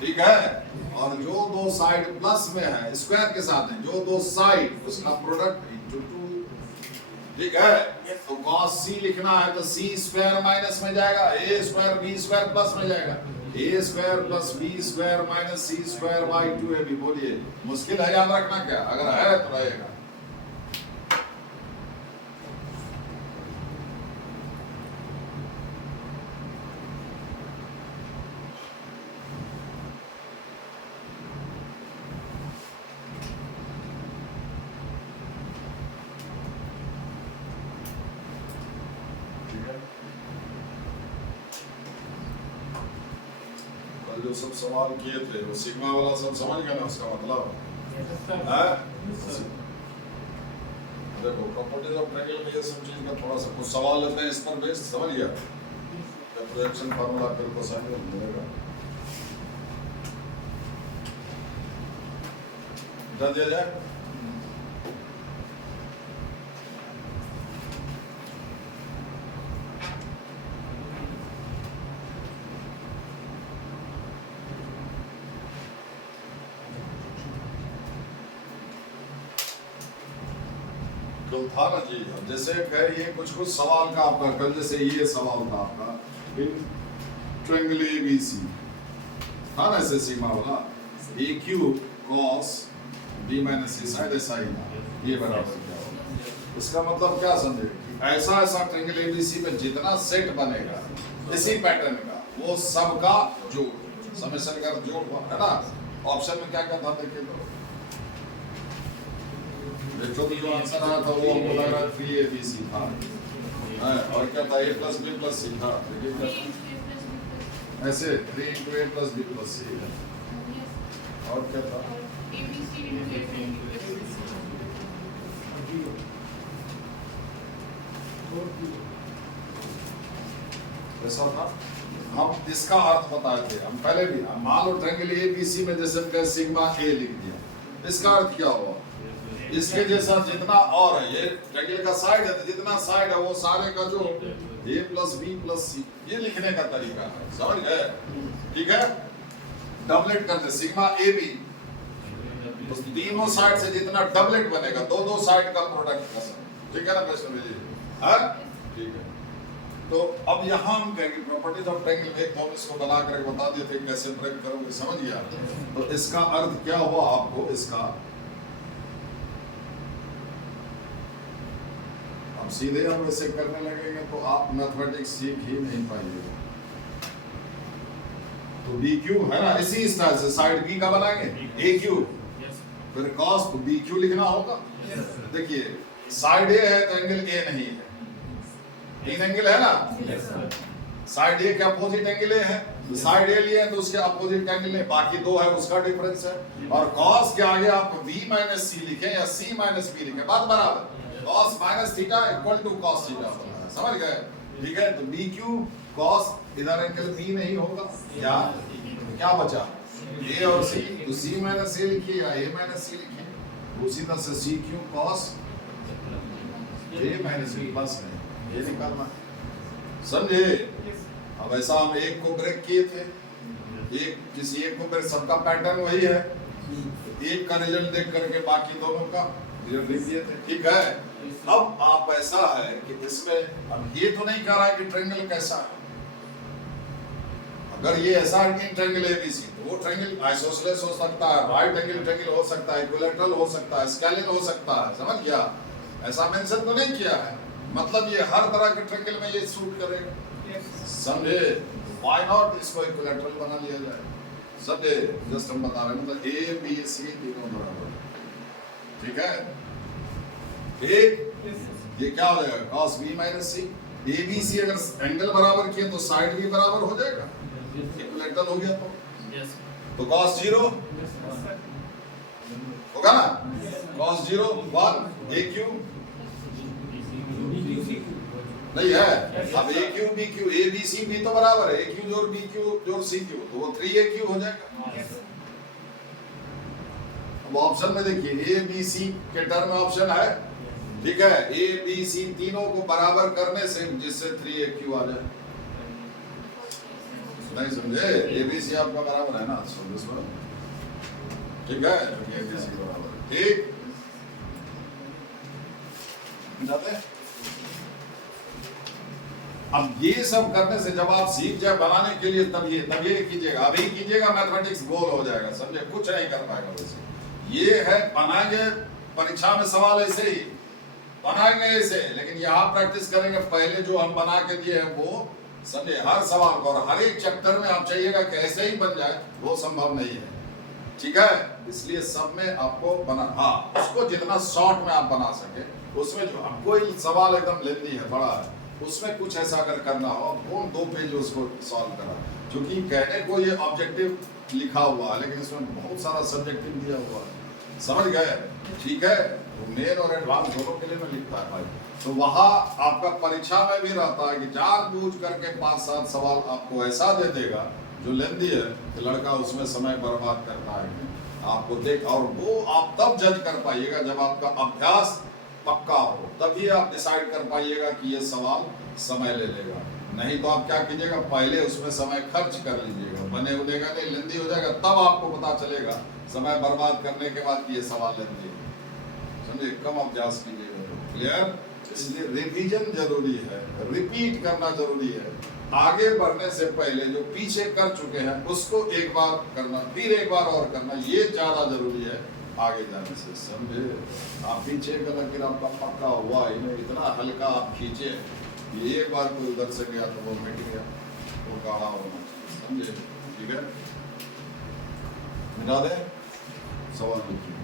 ठीक है। और जो 2 साइड प्लस में है स्क्वायर के साथ है, जो 2 साइड उसका प्रोडक्ट इंटू 2, ठीक है। तो cos C लिखना है तो C स्क्वायर माइनस में जाएगा, A square B square plus में जाएगा, A square plus B square minus C square by 2AB। बोलिए मुश्किल है याद रखना क्या? अगर है तो रहेगा। कल जो सब सवाल किए थे वो सिग्मा वाला सब समझ गए ना उसका मतलब है? देखो प्रॉपर्टीज ऑफ ट्रायंगल में ये सब चीज का थोड़ा सा कुछ सवाल लेते हैं इस पर बेस्ड, समझ गया? प्रोजेक्शन फार्मूला फिर कोसाइन मिलेगा, बता दिया जाए। कल था ना जी, जैसे कहे ये कुछ सवाल का आपका कल जैसे ये सवाल था आपका इन ट्रायंगल एबीसी था ना, ऐसे सीमा वाला ए क्यू कॉस बी माइनस सी साइड ऐसा ही था, ये बराबर क्या होगा? इसका मतलब क्या समझे कि ऐसा ऐसा ट्रायंगल एबीसी में जितना सेट बनेगा इसी पैटर्न का वो सबका जोड़, समेशन का जोड़ हुआ है ना। ऑप्शन में क्या क्या था देखिए तो जो आंसर आया था वो हमको लग रहा है 3ABC था, और क्या था a plus b plus c था, ऐसे 3 into a plus b plus c, और क्या था ऐसा था। हम इसका अर्थ बताए थे हम पहले भी, हम मान लो ट्रायंगल एबीसी में जैसे हमने सिग्मा ए लिख दिया, इसका अर्थ क्या हुआ? इसके जैसा जितना और है ये ट्रायंगल का साइड है, तो जितना साइड है वो सारे का जो a प्लस बी प्लस सी, ये लिखने का तरीका है, समझ गए? ठीक है, डबलेट करते सिग्मा ए बी, तो तीनों साइड से जितना डबलेट बनेगा दो दो साइड का प्रोडक्ट का सम, ठीक है ना प्रश्न में जी? हाँ ठीक है। तो अब यहाँ हम कहेंगे प्रॉपर्टीज ऑफ ट्रायंगल में एक हम इसको बना कर बता दिए थे कैसे प्रयोग करोगे, समझ गया? तो इसका अर्थ क्या हुआ आपको, इसका अब सीधे हम ऐसे करने लगेंगे तो आप मैथमेटिक्स सीख ही नहीं पाइएगा। तो बी क्यू है ना, इसी स्टाइल से साइड बी का बनाएंगे ए क्यू, फिर कॉस तो बी क्यू लिखना होगा। देखिए साइड ए है तो एंगल ए नहीं है, तीन एंगल है ना, साइड ए के अपोजिट एंगल ए है, तो साइड ए लिए तो उसके अपोजिट एंगल है, बाकी दो है उसका डिफरेंस है। और कॉस के आगे आप b माइनस सी लिखें या c माइनस b लिखें, बात बराबर, cos minus theta equal to cos theta, समझ गए? ठीक है, तो बी क्यू कॉस इधर एंगल बी नहीं होगा, क्या बचा a और c, तो c माइनस a लिखिए या a माइनस c लिखिए, उसी तरह से c Q cos a minus b plus में ये निकालना, समझे? अब ऐसा हम एक को ब्रेक किए थे, एक किसी एक को ब्रेक, सबका पैटर्न वही है, एक का रिजल्ट देख करके बाकी दोनों का रिजल्ट लिख दिए थे, ठीक है? अब आप ऐसा है कि इसमें अब ये तो नहीं कह रहा है कि ट्रायंगल कैसा है, अगर ये ऐसा है कि ट्रायंगल एबीसी तो वो ट्रायंगल आइसोसेलेस हो सकता है, राइट एंगल ट्रायंगल हो सकता है, इक्विलैटरल हो सकता है, स्केलिन हो सकता है, समझ गया? ऐसा मेंशन तो नहीं किया है, मतलब ये हर तरह के ट्रायंगल में ये सूट करेगा, समझे? व्हाई नॉट इसको इक्विलैटरल बना लिया जाए, समझे? जस्ट हम बता रहे हैं, मतलब ए बी सी तीनों बराबर, ठीक है? एक ये क्या हो जाएगा cos b माइनस सी, ए बी सी अगर एंगल बराबर किए तो साइड भी बराबर हो जाएगा, इक्विलैटरल हो गया तो cos 0 होगा ना, cos 0 1 a क्यू नहीं है, अब a Q b Q a b c भी तो बराबर है, a क्यू जोड़ b क्यू जोड़ c क्यू तो वो 3a क्यू हो जाएगा। अब ऑप्शन में देखिए a b c के टर्म में ऑप्शन है, ठीक है? a b c तीनों को बराबर करने से जिससे 3a क्यू आ जाए, नहीं समझे? a b c आपका बराबर है ना, ठीक है? a b c बराबर, ठीक? अब ये सब करने से जब आप सीख जाए बनाने के लिए तब ये कीजिएगा, अभी कीजिएगा मैथमेटिक्स गोल हो जाएगा, समझे? कुछ नहीं कर पाएगा वैसे, ये है बनाएंगे परीक्षा में सवाल ऐसे ही बनाएंगे ऐसे, लेकिन यहाँ प्रैक्टिस करेंगे पहले जो हम बना के दिए हैं वो, समझे? हर सवाल को और हर एक चैप्टर में आप चाहिएगा कि ऐसे ही बन जाए, वो संभव नहीं है, ठीक है? इसलिए सब में आपको बना, हाँ उसको जितना शॉर्ट में आप बना सके, उसमें जो कोई सवाल एकदम लेंदी है बड़ा है उसमें कुछ ऐसा अगर करना हो, कौन 2 पेज उसको सॉल्व करा, क्योंकि कहने को ये ऑब्जेक्टिव लिखा हुआ है लेकिन इसमें बहुत सारा सब्जेक्टिव दिया हुआ है, समझ गए? ठीक है, तो मेन और एडवांस दोनों के लिए में लिखता है भाई। तो वहाँ आपका परीक्षा में भी रहता है कि जानबूझ करके 5-7 सवाल आपको ऐसा दे देगा जो लेंदी है कि लड़का उसमें समय बर्बाद करता है आपको देख, और वो आप तब जज कर पाइएगा जब आपका अभ्यास पक्का हो, तभी आप डिसाइड कर पाइएगा कि ये सवाल समय ले लेगा। नहीं तो आप क्या कीजिएगा, पहले उसमें समय खर्च कर लीजिएगा, बने उनेगा नहीं, लेंदी हो जाएगा, तब आपको पता चलेगा समय बर्बाद करने के बाद कि ये सवाल लेंदी है। समझे? कम अभ्यास कीजिएगा। क्लियर? इसलिए रिवीजन जरूरी है, रिपीट करना जरूरी है। आगे बढ़ने से पहले जो पीछे कर चुके हैं उसको एक बार करना, फिर एक बार और करना, ये ज्यादा जरूरी है आगे जाने से। समझे? आप पीछे का लकीर आपका पक्का हुआ ही नहीं, इतना हल्का आप खींचे कि एक बार कोई उधर से गया तो वो मिट गया, वो गाढ़ा होना चाहिए। समझे? ठीक है, मिटा दे सवाल पूछिए।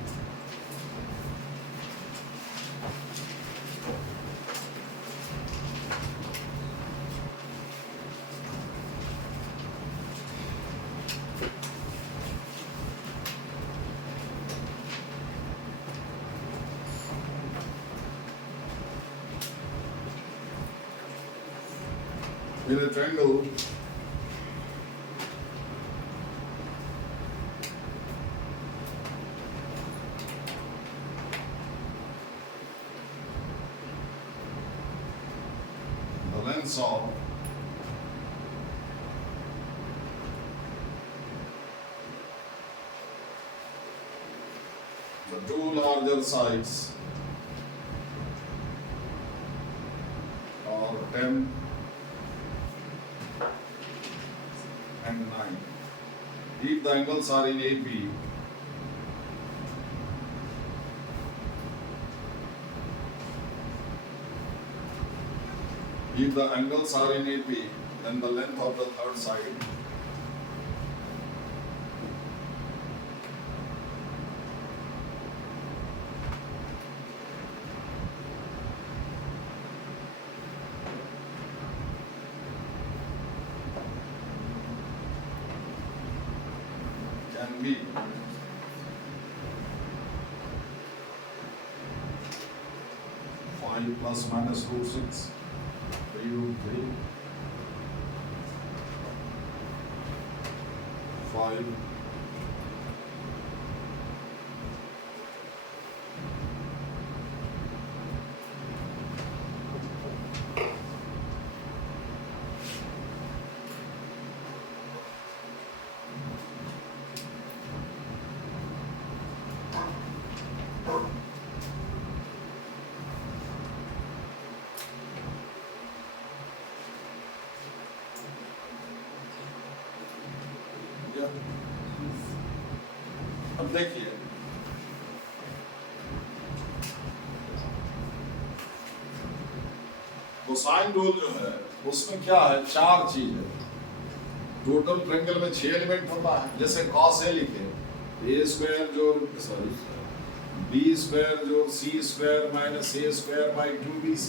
In a triangle, the lengths of the two larger sides are 10 and 9. If the angles are in AP, if the angles are in AP, then the length of the third side can be 5 plus minus root 6, 3 root 3, 5 अब देखिए cosine rule जो है उसमें क्या है, 4 चीज है। Total triangle में 6 एलिमेंट होता है। जैसे कॉस ए लिखे, ए स्क्वायर जोड़ सॉरी बी स्क्वायर जोड़ c square minus a square by 2bc,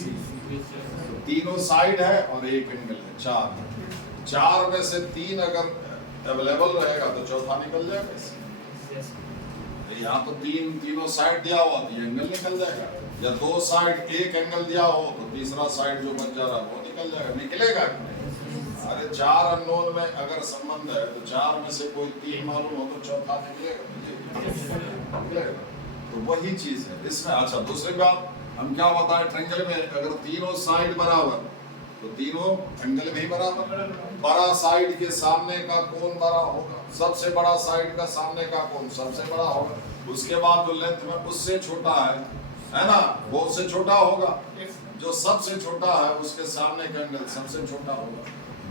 तीनों साइड है और एक एंगल है, 4। 4 में से 3 अगर अवेलेबल रहेगा तो चौथा निकल जाएगा इससे। यहाँ तो तीनों साइड दिया हुआ तो ये एंगल निकल जाएगा, या 2 साइड एक एंगल दिया हो तो तीसरा साइड जो बच जा रहा है वो निकल जाएगा। निकलेगा कि नहीं? अरे 4 अननोन में अगर संबंध है तो 4 में से कोई 3 मालूम हो तो चौथा निकलेगा। तो वही चीज है इसमें। अच्छा, दूसरी बात हम क्या बताएं, ट्रायंगल में अगर तीनों साइड बराबर तो तीनों एंगल भी बराबर। बड़ा साइड के सामने का कोण बड़ा होगा, सबसे बड़ा साइड का सामने का कोण सबसे बड़ा होगा। उसके बाद जो लेंथ में उससे छोटा है ना, वो उससे छोटा होगा। जो सबसे छोटा है उसके सामने का एंगल सबसे छोटा होगा।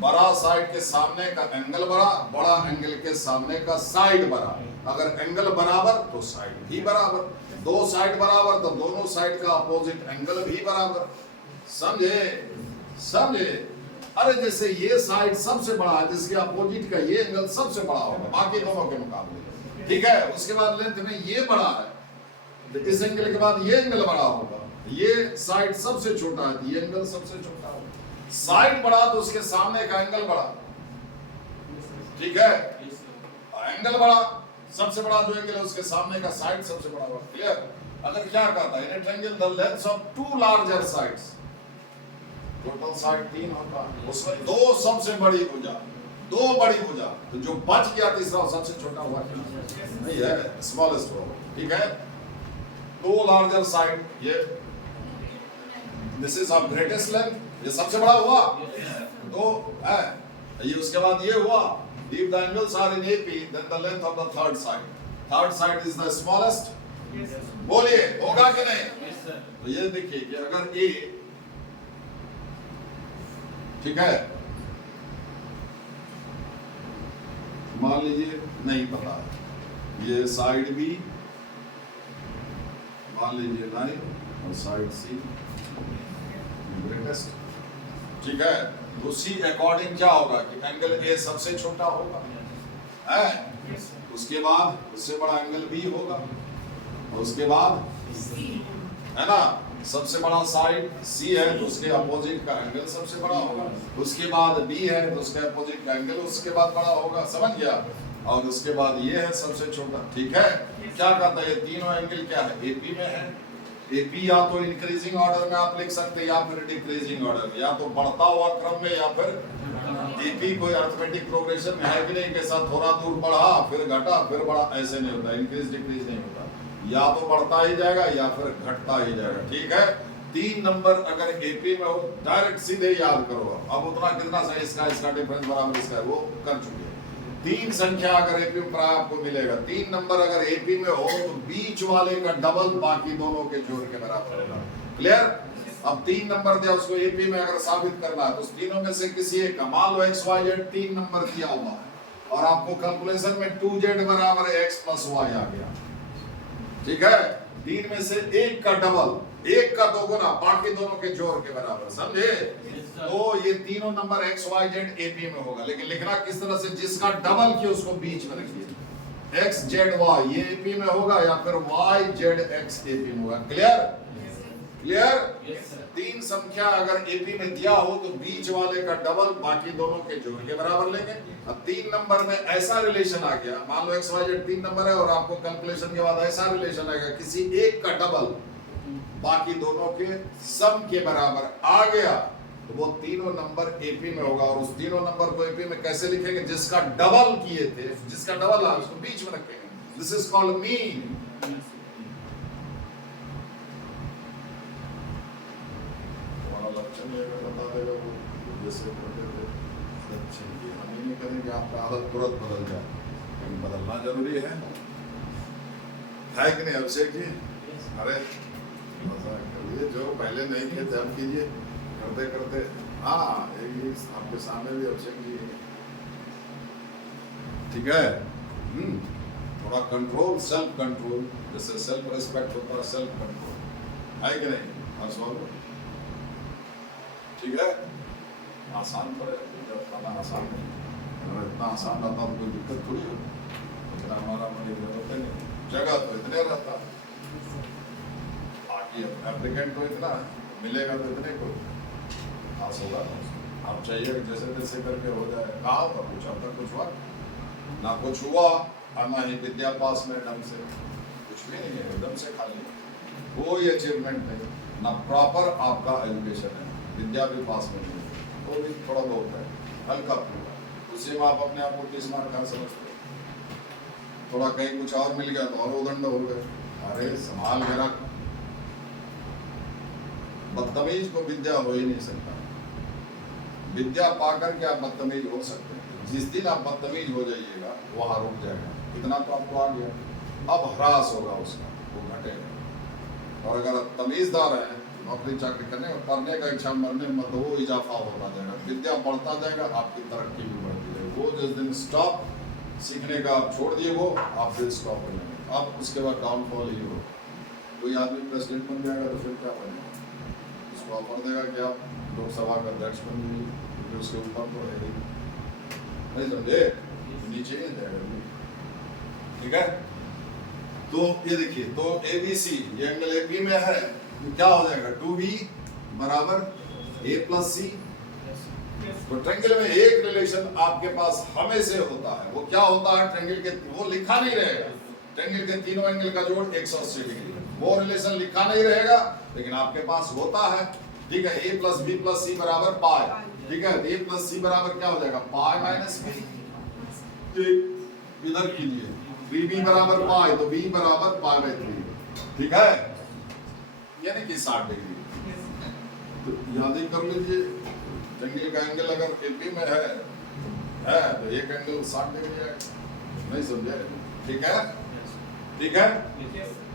बड़ा साइड के सामने का एंगल बड़ा, बड़ा एंगल के सामने का साइड बड़ा। अगर एंगल बराबर तो साइड भी बराबर, 2 साइड बराबर तो दोनों साइड का अपोजिट एंगल भी बराबर। समझे? अरे जैसे ये साइड सबसे बड़ा है, जिसके अपोजिट का ये एंगल सबसे बड़ा होगा बाकी दोनों के मुकाबले, ठीक है। उसके बाद लेंथ में ये बड़ा है तो इस एंगल के बाद ये एंगल बड़ा होगा, ये साइड सबसे छोटा है, ये एंगल सबसे छोटा है। साइड बड़ा तो उसके सामने का एंगल बड़ा, ठीक है। एंगल बड़ा, सबसे बड़ा जो एंगल है उसके सामने का साइड सबसे बड़ा होगा। क्लियर? अगर क्या कहता है in a triangle the lengths of two larger sides, total side 3 होता है, उसमें दो सबसे बड़ी भुजा, दो बड़ी भुजा, तो जो बच गया तीसरा सबसे छोटा हुआ नहीं है, स्मॉलेस्ट होगा, ठीक है। दो लार्जर साइड, ये this is of greatest length, ये सबसे बड़ा हुआ, दो है ये। उसके बाद ये हुआ, if the angles are in AP then the length of the third side is the smallest। बोलिए होगा कि नहीं? तो ये देखिए कि अगर A, ठीक है, मान लीजिए नहीं पता ये साइड B मान लीजिए 9 और साइड C ग्रेटेस्ट, ठीक है। तो उसी अकॉर्डिंग क्या होगा कि एंगल A सबसे छोटा होगा, है, उसके बाद उससे बड़ा एंगल B होगा, और उसके बाद है ना सबसे बड़ा साइड C है तो उसके अपोजिट का एंगल सबसे बड़ा होगा, उसके बाद B है तो उसके अपोजिट का एंगल उसके बाद बड़ा होगा, समझ गया। और उसके बाद ये है सबसे छोटा, ठीक है। क्या कहता है ये तीनों एंगल क्या है, AP में है। AP या तो इंक्रीजिंग ऑर्डर में आप लिख सकते हैं या फिर डिक्रीजिंग ऑर्डर, या तो बढ़ता हुआ क्रम में या फिर AP कोई अरिथमेटिक प्रोग्रेशन में है कि नहीं, के साथ थोड़ा दूर बढ़ा फिर घटा फिर बढ़ा, ऐसे नहीं होता, इंक्रीज डिक्रीज नहीं होता, या तो बढ़ता ही जाएगा या फिर घटता ही जाएगा, ठीक है। 3 नंबर अगर AP में हो डायरेक्ट सीधे याद करो, अब उतना कितना सही इसका डिफरेंस बराबर इसका है वो कर चुके हैं। 3 संख्या अगर AP में प्राय आपको मिलेगा, 3 नंबर अगर AP में हो तो बीच वाले का डबल बाकी दोनों के जोड़ के बराबर होगा। क्लियर? अब 3 नंबर दिया उसको AP में अगर साबित करना है तो उस तीनों में से किसी एक का, मान लो XYZ 3 नंबर दिया हुआ है और आपको कैलकुलेशन में 2Z बराबर X प्लस Y आ गया, ठीक है। 3 में से एक का डबल, एक का दोगुना, बाकी दोनों के जोड़ के बराबर, समझे? तो ये तीनों नंबर XYZ AP में होगा, लेकिन लिखना किस तरह से, जिसका डबल किया उसको बीच में रखिए। XZY ये AP में होगा या फिर YZX AP में होगा। क्लियर? क्लियर? 3 संख्या अगर AP में दिया हो तो बीच वाले का डबल बाकी दोनों के जोड़ के बराबर लेंगे। अब 3 नंबर में ऐसा रिलेशन आ गया, मान लो XYZ 3 नंबर है और आपको कैलकुलेशन के बाद ऐसा रिलेशन आएगा, किसी एक का डबल बाकी दोनों के सम के बराबर आ गया तो वो तीनों नंबर AP में होगा। और उस तीनों नंबर को AP में कैसे लिखेंगे, जिसका डबल किए थे, जिसका डबल है उसको बीच में रखेंगे, दिस इज कॉल्ड मीन। बता देगा वो, जैसे हम नहीं करेंगे आपका आदत तुरंत बदल जाए, लेकिन बदलना जरूरी है कि नहीं अभिषेक जी? अरे करिए, जो पहले नहीं किए थे अब कीजिए, करते करते। हाँ एक आपके सामने भी अभिषेक जी, ठीक है। थोड़ा कंट्रोल, सेल्फ कंट्रोल, जैसे सेल्फ रिस्पेक्ट होता है, सेल्फ कंट्रोल है कि नहीं? ठीक है। आसान पड़े, आसान नहीं, अगर इतना आसान रहता तो कोई दिक्कत थोड़ी हो, लेकिन हमारा मन जरूरत है नहीं, जगह तो इतने रहता, बाकी एप्लीकेंट तो इतना मिलेगा तो इतने को खास होगा। आप चाहिए जैसे तैसे करके हो जाए, कहा था कुछ अब तक कुछ हुआ ना, कुछ हुआ और ना ही विद्या पास में ढंग से, कुछ भी नहीं है, एकदम से खाली कोई अचीवमेंट नहीं, ना प्रॉपर आपका एजुकेशन है, विद्या भी पास में नहीं है, वो भी थोड़ा बहुत है, हल्का फुल्का, उसी में आप अपने आप को 30 मार्क का समझते हो, थोड़ा कहीं कुछ और मिल गया तो और उदंड हो गए। अरे संभाल के रख, बदतमीज को विद्या हो ही नहीं सकता, विद्या पाकर के आप बदतमीज हो सकते हैं, जिस दिन आप बदतमीज हो जाइएगा वहां रुक जाएगा, इतना तो आपको आ गया, अब ह्रास होगा उसका, वो घटेगा। और अगर तमीजदार है नौकरी चाकरी करने और पढ़ने का इच्छा मरने में तो वो इजाफा होता जाएगा, विद्या बढ़ता जाएगा, आपकी तरक्की भी बढ़ती जाएगी। वो जिस दिन स्टॉप सीखने का आप छोड़ दिए वो आप फिर स्टॉप हो जाएंगे, अब उसके बाद डाउनफॉल ही हो। कोई आदमी प्रेसिडेंट बन जाएगा तो फिर क्या बनेगा, उसको ऑफर देगा कि आप लोकसभा का अध्यक्ष बन जाइए, क्योंकि उसके ऊपर तो है नहीं, समझे, नीचे ही जाएगा, ठीक है। तो ये देखिए, तो ABC ये एंगल AP में है तो क्या हो जाएगा 2b बराबर a प्लस सी। तो ट्रायंगल में एक रिलेशन आपके पास हमेशा होता है, वो क्या होता है, ट्रायंगल के वो लिखा नहीं रहेगा, ट्रायंगल के तीनों एंगल का जोड़ 180 डिग्री, वो रिलेशन लिखा नहीं रहेगा लेकिन आपके पास होता है। ठीक है, a प्लस बी प्लस सी बराबर पाई। ठीक है, a प्लस सी बराबर क्या हो जाएगा, पाई माइनस बी। इधर कीजिए 3b बराबर पाई, तो b बराबर पाई बाई 3। ठीक है, यानी कि 60 डिग्री। तो याद ही कर लीजिए, ट्रायंगल का एंगल अगर AB में है तो एक एंगल 60 डिग्री है। नहीं समझे? ठीक है, ठीक है।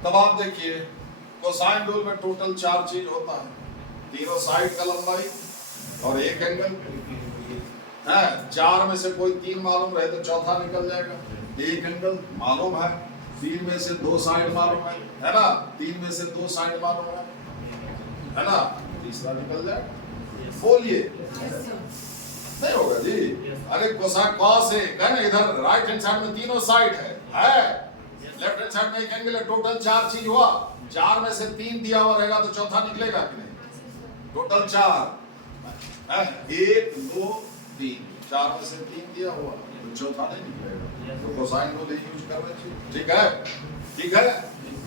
तब आप देखिए कोसाइन रूल में टोटल 4 चीज होता है, तीनों साइड का लंबाई और एक एंगल है। 4 में से कोई 3 मालूम रहे तो चौथा निकल जाएगा। एक एंगल मालूम है, 3 में से 2 साइड मालूम है ना, 3 में से 2 साइड मालूम है ना, तीसरा निकल जाएगा। बोलिए, नहीं होगा जी। अरे कोसाइन कॉस है ना, इधर राइट हैंड साइड में तीनों साइड है, लेफ्ट हैंड साइड में एक एंगल है, टोटल 4 चीज हुआ। 4 में से 3 दिया हुआ रहेगा तो चौथा निकलेगा कि नहीं, टोटल 4 है, 1 2 3, 4 में से 3 दिया हुआ तो चौथा नहीं निकलेगा। तो कोसाइन रूल यूज कर रहे हैं। ठीक है, ठीक है।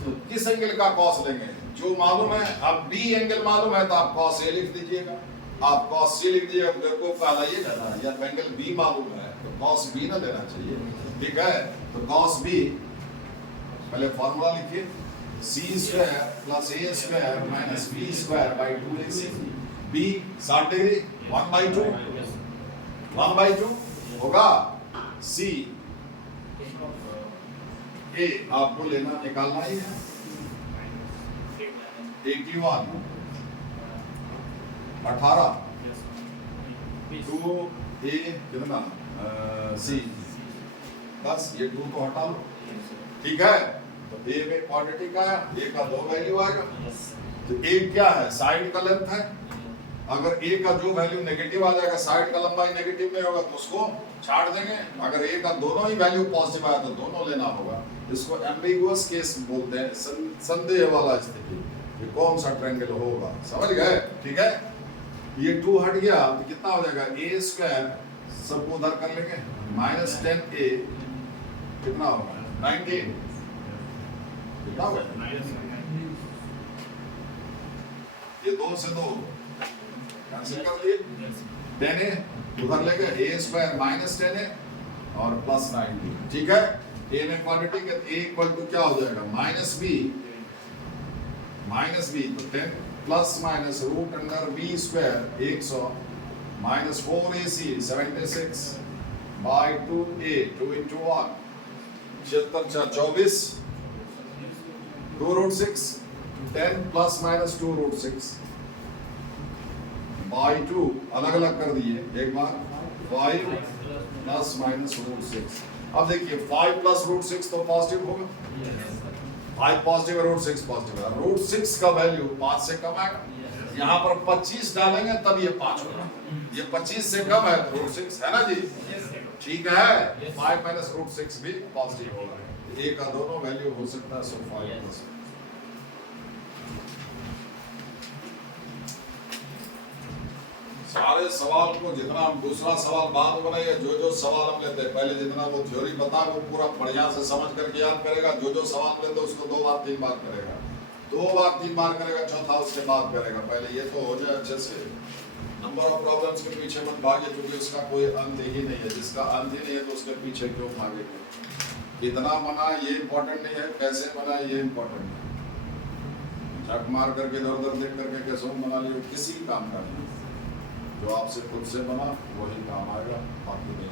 तो किस एंगल का कॉस लेंगे, जो मालूम है। अब बी एंगल मालूम है तो आप कॉस ए लिख दीजिएगा, आप कॉस सी लिख दीजिएगा। को पहला ये कहना है यार एंगल बी मालूम है तो कॉस बी ना लेना चाहिए। ठीक है, तो कॉस बी पहले फॉर्मूला लिखिए, C square plus A square minus B square by 2ac। B 60 degree 1/2 होगा। सी ए आपको लेना निकालना ही है 81 18 2 ए कितना सी, बस ये 2 को हटा लो। ठीक है, तो ए में क्वांटिटी का है, ए का 2 वैल्यू आएगा। तो ए क्या है, साइड का लेंथ है। अगर ए का जो वैल्यू नेगेटिव आ जाएगा, साइड का लंबाई नेगेटिव में होगा तो उसको छाड़ देंगे। अगर ए का दोनों ही वैल्यू पॉजिटिव आया तो दोनों लेना होगा। इसको एम्बिगुअस केस बोलते हैं, संदेह वाला स्थिति। ये कौन सा ट्रायंगल होगा, समझ गए? ठीक है, ये 2 हट गया तो कितना हो जाएगा, ए स्क्वायर सबको उधर कर लेंगे माइनस 10a कितना होगा 19, कितना होगा ये 2 से 2 कैंसिल कर दिए, 10a उधर लेके a स्क्वायर माइनस 10a और प्लस 90। ठीक है, a में क्वांटिटी के a इक्वल टू क्या हो जाएगा माइनस b तो 10 plus minus root under b square 100 minus 4ac 76 by 2a 2 into 1 76 24 2 root 6 10 plus minus 2 root 6 by 2 अलग अलग कर दिए एक बार 5 प्लस माइनस रूट 6। अब देखिए 5 प्लस रूट 6 तो पॉजिटिव होगा, 5 पॉजिटिव है रूट 6 पॉजिटिव है, रूट 6 का वैल्यू 5 से कम आएगा। यहाँ पर 25 डालेंगे तब ये 5 होगा, ये 25 से कम है तो रूट 6 है ना जी। ठीक है, 5 माइनस रूट 6 भी पॉजिटिव होगा, ए का दोनों वैल्यू हो सकता है। सो 5 प्लस सारे सवाल को जितना हम दूसरा सवाल बाद बनाएंगे, जो सवाल हम लेते हैं पहले जितना वो थ्योरी बता वो पूरा बढ़िया से समझ करके याद करेगा। जो सवाल लेते उसको 2 बार 3 बार करेगा, 2 बार 3 बार करेगा, चौथा उसके बाद करेगा। पहले ये तो हो जाए अच्छे से। नंबर ऑफ प्रॉब्लम्स के पीछे मत भागे क्योंकि उसका कोई अंत ही नहीं है। जिसका अंत ही नहीं है तो उसके पीछे क्यों भागेगा। कितना बना ये इम्पोर्टेंट नहीं है, कैसे बना ये इम्पोर्टेंट है। झक मार करके इधर उधर देख करके कैसे बना लियो, किसी काम का नहीं। जो आपसे खुद से बना वही काम आएगा, बाकी नहीं।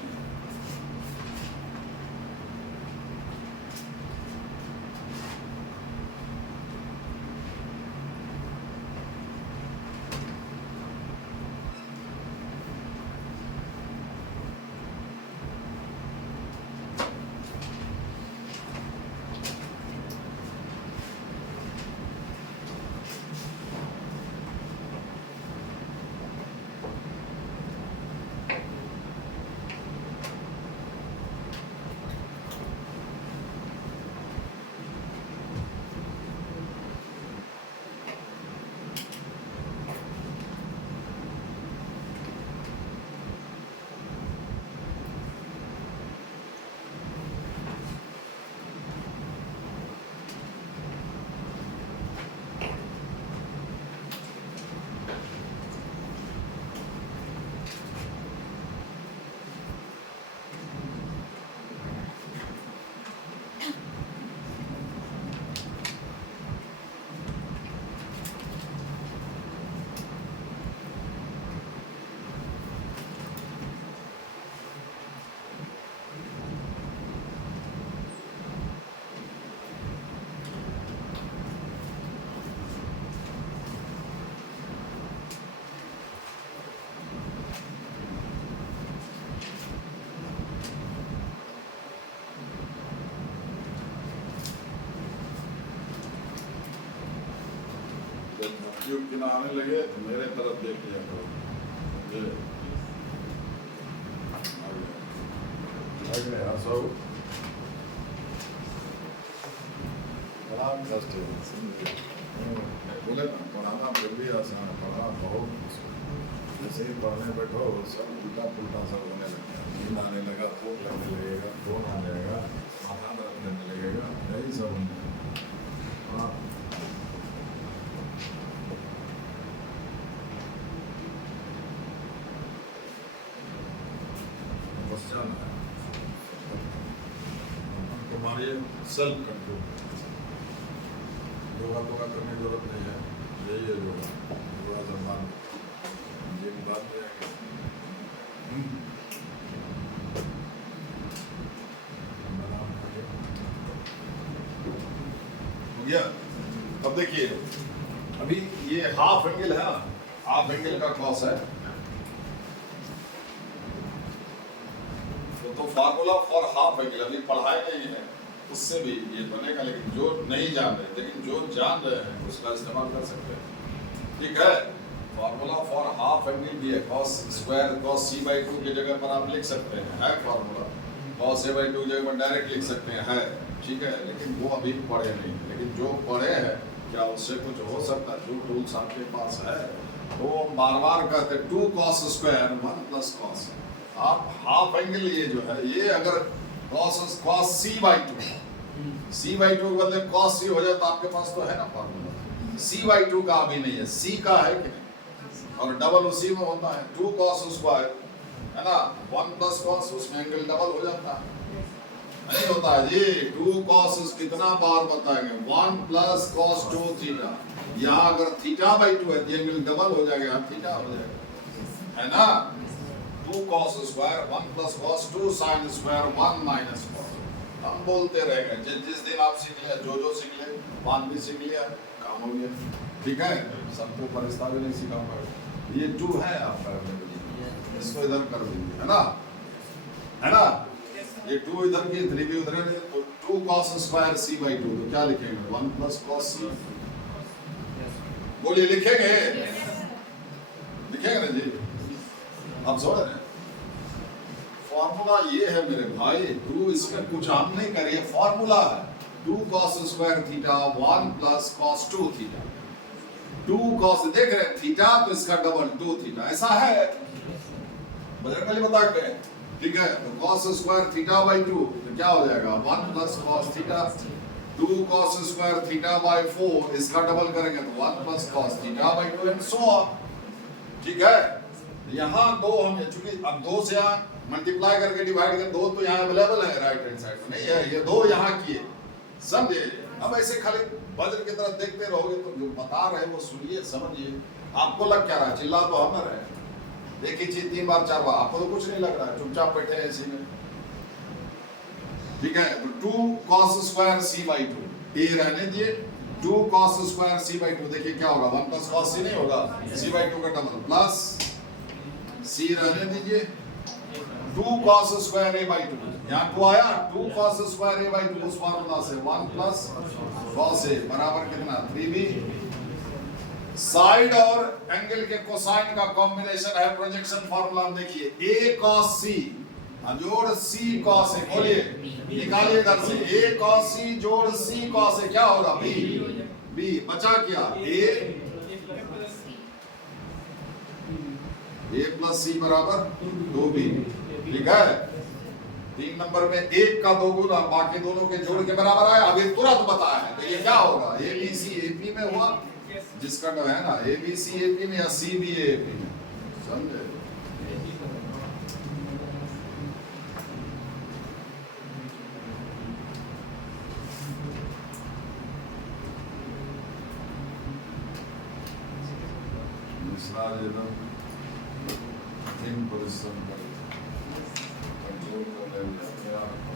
ट्यूब किनारे लगे तो मेरे तरफ देख लिया करो। ये आ गया सो बड़ा कष्ट है। बोले ना पढ़ाना फिर भी आसान है, पढ़ना बहुत मुश्किल। जैसे ही पढ़ने बैठो सब उल्टा पुल्टा सब होने लगता है। नींद आने लगा, भूख लगने लगेगा, फोन आने लगेगा, माथा दर्द करने लगेगा, यही सब होने लगेगा। हाँ। बस जाना है तुम्हारे सेल्फ कंट्रोल। योगा वोगा करने की जरूरत नहीं है, यही है योगा। योगा जबान जिम बात जाएंगे। हो गया। अब देखिए अभी ये हाफ एंगल है ना, हाफ एंगल का कॉस है तो फार्मूला फॉर हाफ एंगल अभी पढ़ाएंगे ही है, उससे भी ये बनेगा। लेकिन जो नहीं जान रहे, लेकिन जो जान रहे हैं उसका इस्तेमाल कर सकते हैं। ठीक है, फार्मूला फॉर हाफ एंगल भी है, cos square cos c by 2 की जगह पर आप लिख सकते हैं, है फार्मूला। cos a by 2 की जगह पर डायरेक्ट लिख सकते हैं, है। ठीक है, लेकिन वो अभी पढ़े नहीं। लेकिन जो पढ़े हैं क्या उससे कुछ हो सकता है? जो टूल्स आपके पास है वो बार बार कहते हैं 2 cos स्क्वायर 1 प्लस cos। आप हाफ एंगल ये जो है, ये अगर cos c by 2 c by 2 के बदले cos c हो जाए तो आपके पास तो है ना फार्मूला। c by 2 का अभी नहीं है, c का है कि नहीं, और डबल उसी में होता है। 2 cos स्क्वायर है ना, 1 प्लस cos, उसमें एंगल डबल हो जाता है, नहीं होता है जी। 2 cos कितना बार बताएंगे, 1 प्लस cos 2 थीटा। यहाँ अगर थीटा बाई 2 है तो एंगल डबल हो जाएगा, थीटा हो जाएगा, है ना। 2 cos square 1 plus cos 2 sin square 1 minus cos। हम बोलते रहेंगे जिस दिन आप सीख लिया, जो सीख ले, मान भी सीख लिया, काम हो गया। ठीक है, सबको परिस्ता भी नहीं सीखा पाए। ये 2 है आपका, इसको इधर कर दीजिए, है ना, है ना। ये 2 इधर की 3 भी उधर है, तो 2 cos स्क्वायर c by 2 तो क्या लिखेंगे, 1 प्लस cos c। बोलिए, लिखेंगे, लिखेंगे ना जी। आप समझ रहे हैं, फॉर्मूला ये है मेरे भाई। 2 इसमें कुछ हम नहीं करिए, फॉर्मूला है 2 cos square theta 1 plus cos 2 theta. 2 cos देख रहे हैं थीटा, तो इसका डबल 2 थीटा, ऐसा है बजरंग बता के। ठीक है, तो cos स्क्वायर थीटा बाई 2 तो क्या हो जाएगा, 1 plus cos theta. 2 cos square theta by 4 इसका डबल करेंगे तो 1 plus cos theta by 2 and so on. ठीक है, यहाँ 2 हम चूंकि अब 2 से यहाँ मल्टीप्लाई करके डिवाइड कर, 2 तो यहाँ अवेलेबल है राइट हैंड साइड में, नहीं है, ये 2 यहाँ किए, समझे। अब ऐसे खाली वज्र की तरफ देखते रहोगे तो जो बता रहे वो सुनिए, समझिए। आपको लग क्या रहा है, चिल्ला तो हम रहे, एक ही चीज 3 बार 4 बार, आपको तो कुछ नहीं लग रहा है, चुपचाप बैठे हैं इसी में। ठीक है, तो 2 cos स्क्वायर c by 2 ये रहने दिए। 2 cos स्क्वायर c by 2 देखिए क्या होगा, 1 प्लस cos c नहीं होगा, c by 2 का डबल प्लस c रहने दीजिए। 2 cos स्क्वायर a by 2 यहाँ 2 आया, 2 cos स्क्वायर a by 2 उस फार्मूला से 1 प्लस cos a बराबर कितना, 3b। साइड और एंगल के कोसाइन का कॉम्बिनेशन है प्रोजेक्शन फार्मूला में, देखिए a cos c जोड़ c cos a, बोलिए निकालिए इधर से, a cos c जोड़ c cos a क्या होगा, b बचा क्या, a प्लस c बराबर 2b। ठीक है, 3 नंबर में 1 का 2 गुना बाकी दोनों के जोड़ के बराबर आया। अभी तुरंत बताया है, तो ये क्या होगा, a b c a p में हुआ, जिसका नाम है ना a b c a p में या c b a p में, समझे। परिश्रम करें, कंट्रोल कर ले अपने आप को।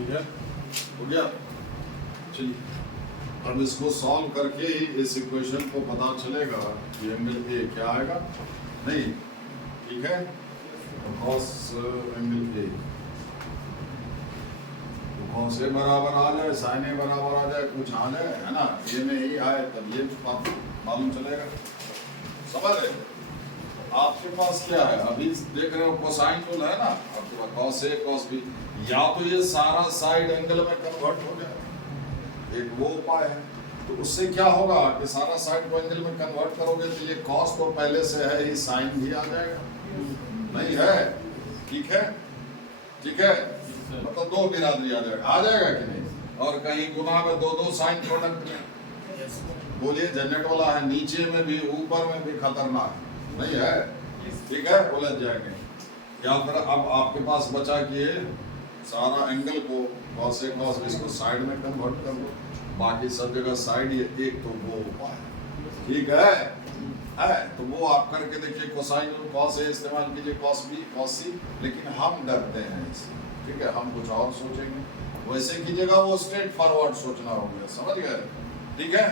ठीक है, हो गया। चलिए अब इसको सॉल्व करके ही इस इक्वेशन को पता चलेगा कि एंगल ए क्या आएगा। नहीं, ठीक है, cos angle A cos A बराबर आ जाए, साइन ए बराबर आ जाए, कुछ आ जाए, है ना, ये में ही आए तब ये मालूम चलेगा। समझ रहे? आपके पास क्या है, अभी देख रहे हो कोसाइन टूल है ना आपके पास, कॉस ए कॉस बी, या तो ये सारा साइड एंगल में कन्वर्ट हो जाए, एक वो उपाय है। तो उससे क्या होगा कि सारा साइड को एंगल में कन्वर्ट करोगे तो ये कॉस तो पहले से है ही, साइन भी आ जाएगा। नहीं है? ठीक है, ठीक है, मतलब दो बिरादरी आ जाएगा कि नहीं। और कहीं गुना में दो दो साइन प्रोडक्ट में, बोलिए झंझट वाला है, नीचे में भी ऊपर में भी खतरनाक नहीं है। ठीक है, उलझ जाएंगे। या फिर अब आपके पास बचा कि सारा एंगल को कॉस ए कॉस बी इसको साइड में कन्वर्ट कर दो, बाकी सब जगह साइड ये एक तो वो उपाय है। ठीक है, तो वो आप करके देखिए, कोसाइन कॉस ए इस्तेमाल कीजिए, कॉस बी कॉस सी, लेकिन हम डरते हैं इससे। ठीक है, हम कुछ और सोचेंगे, वैसे कीजिएगा वो स्ट्रेट फॉरवर्ड सोचना हो गया, समझ गए। ठीक है,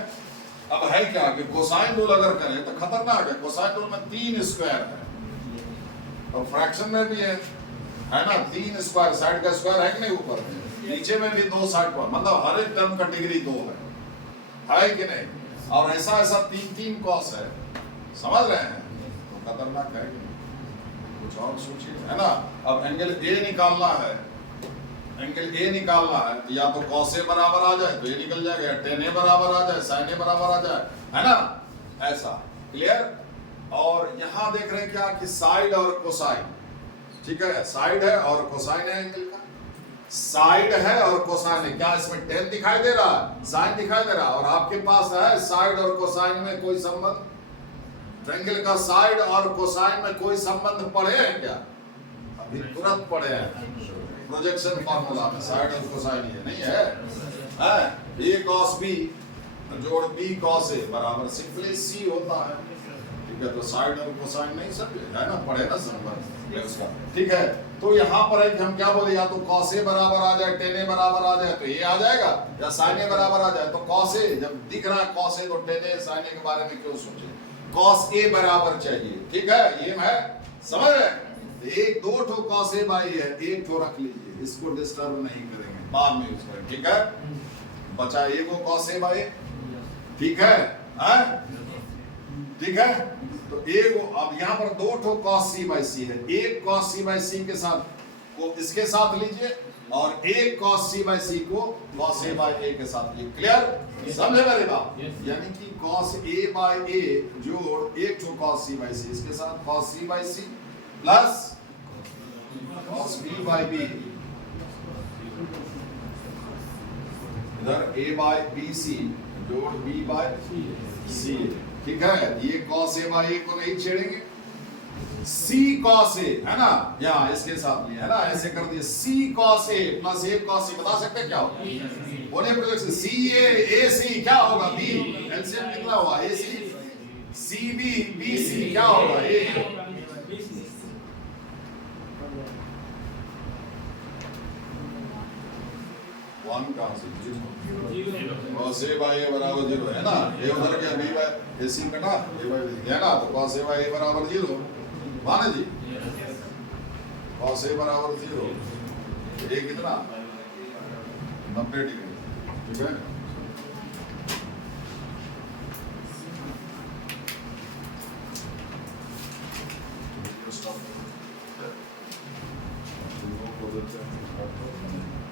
अब है क्या कि कोसाइन रूल अगर करें तो खतरनाक है। कोसाइन रूल में 3 स्क्वायर है और फ्रैक्शन में भी है ना, 3 स्क्वायर, साइड का स्क्वायर है कि नहीं, ऊपर नीचे में भी 2 साइड पर, मतलब हर एक टर्म का डिग्री 2 है कि नहीं। और ऐसा ऐसा 3 कॉस है, समझ रहे हैं, तो खतरनाक है कि नहीं, कुछ और सोचिए, है ना। अब एंगल ए निकालना है, एंगल ए निकालना है, या तो कॉस ए बराबर आ जाए तो ये निकल जाएगा, टेन ए बराबर आ जाए, साइन ए बराबर आ जाए, है ना, ऐसा। क्लियर। और यहाँ देख रहे हैं क्या कि साइड और कोसाइन, ठीक है, साइड है और कोसाइन है एंगल का, साइड है और कोसाइन है। क्या इसमें टेन दिखाई दे रहा है, साइन दिखाई दे रहा है, और आपके पास है साइड और कोसाइन में कोई संबंध, ट्रायंगल का साइड और कोसाइन में कोई संबंध पढ़े हैं क्या? अभी तुरंत पढ़े हैं, प्रोजेक्शन फार्मूला में साइड और कोसाइन ये नहीं है, ए कॉस बी जोड़ बी कॉस ए बराबर सिंपली सी होता है। ठीक है, तो साइड और कोसाइन नहीं समझे, है ना, पढ़े ना संबंध उसका। ठीक है, तो यहाँ पर है कि हम क्या बोले, या तो कॉस ए बराबर आ जाए, टेन ए बराबर आ जाए तो ये आ जाएगा, या साइन ए बराबर आ जाए तो कॉस ए, जब दिख रहा है कॉस ए तो टेन ए साइन ए के बारे में क्यों सोचे, कॉस ए बराबर चाहिए। ठीक है, ये मैं समझ रहे हैं। एक 2 ठो कॉस ए बाई है, एक ठो रख लीजिए, इसको डिस्टर्ब नहीं करेंगे, बाद में यूज करेंगे। ठीक है, बचा एक कॉस ए बाई, ठीक है, ठीक है, तो एक, अब यहाँ पर 2 ठो कॉस सी बाई सी है, एक कॉस सी बाई सी के साथ को इसके साथ लीजिए, और एक कॉस सी बाई सी को कॉस ए बाई ए के साथ लीजिए। क्लियर, समझे मेरी बात? यानी कि कॉस ए बाई ए जोड़ एक ठो कॉस सी बाई सी, इसके साथ cos C by C plus cos B by B, इधर ए बाई बी सी जोड़ बी बाई सी। ठीक है, ये कॉस ए बाई ए को नहीं छेड़ेंगे, सी कॉस ए, है ना, यहाँ इसके साथ लिया, है ना, ऐसे कर दिए, सी cos A plus A cos सी, बता सकते हैं क्या होगा? बोलिए प्रोजेक्शन, सी ए सी क्या होगा, बी, एलसीएम कितना हुआ, ए सी बी बी सी क्या होगा, ए। वन कहाँ से, कॉस ए बाई ए बराबर 0 है ना, ए उधर गया, बी बाई ए सी कटा, ए बाई बी है ना, तो कॉस ए बाई ए बराबर 0 माने जी, कॉस ए बराबर 0, ए कितना 90 डिग्री। ठीक है, स्टॉप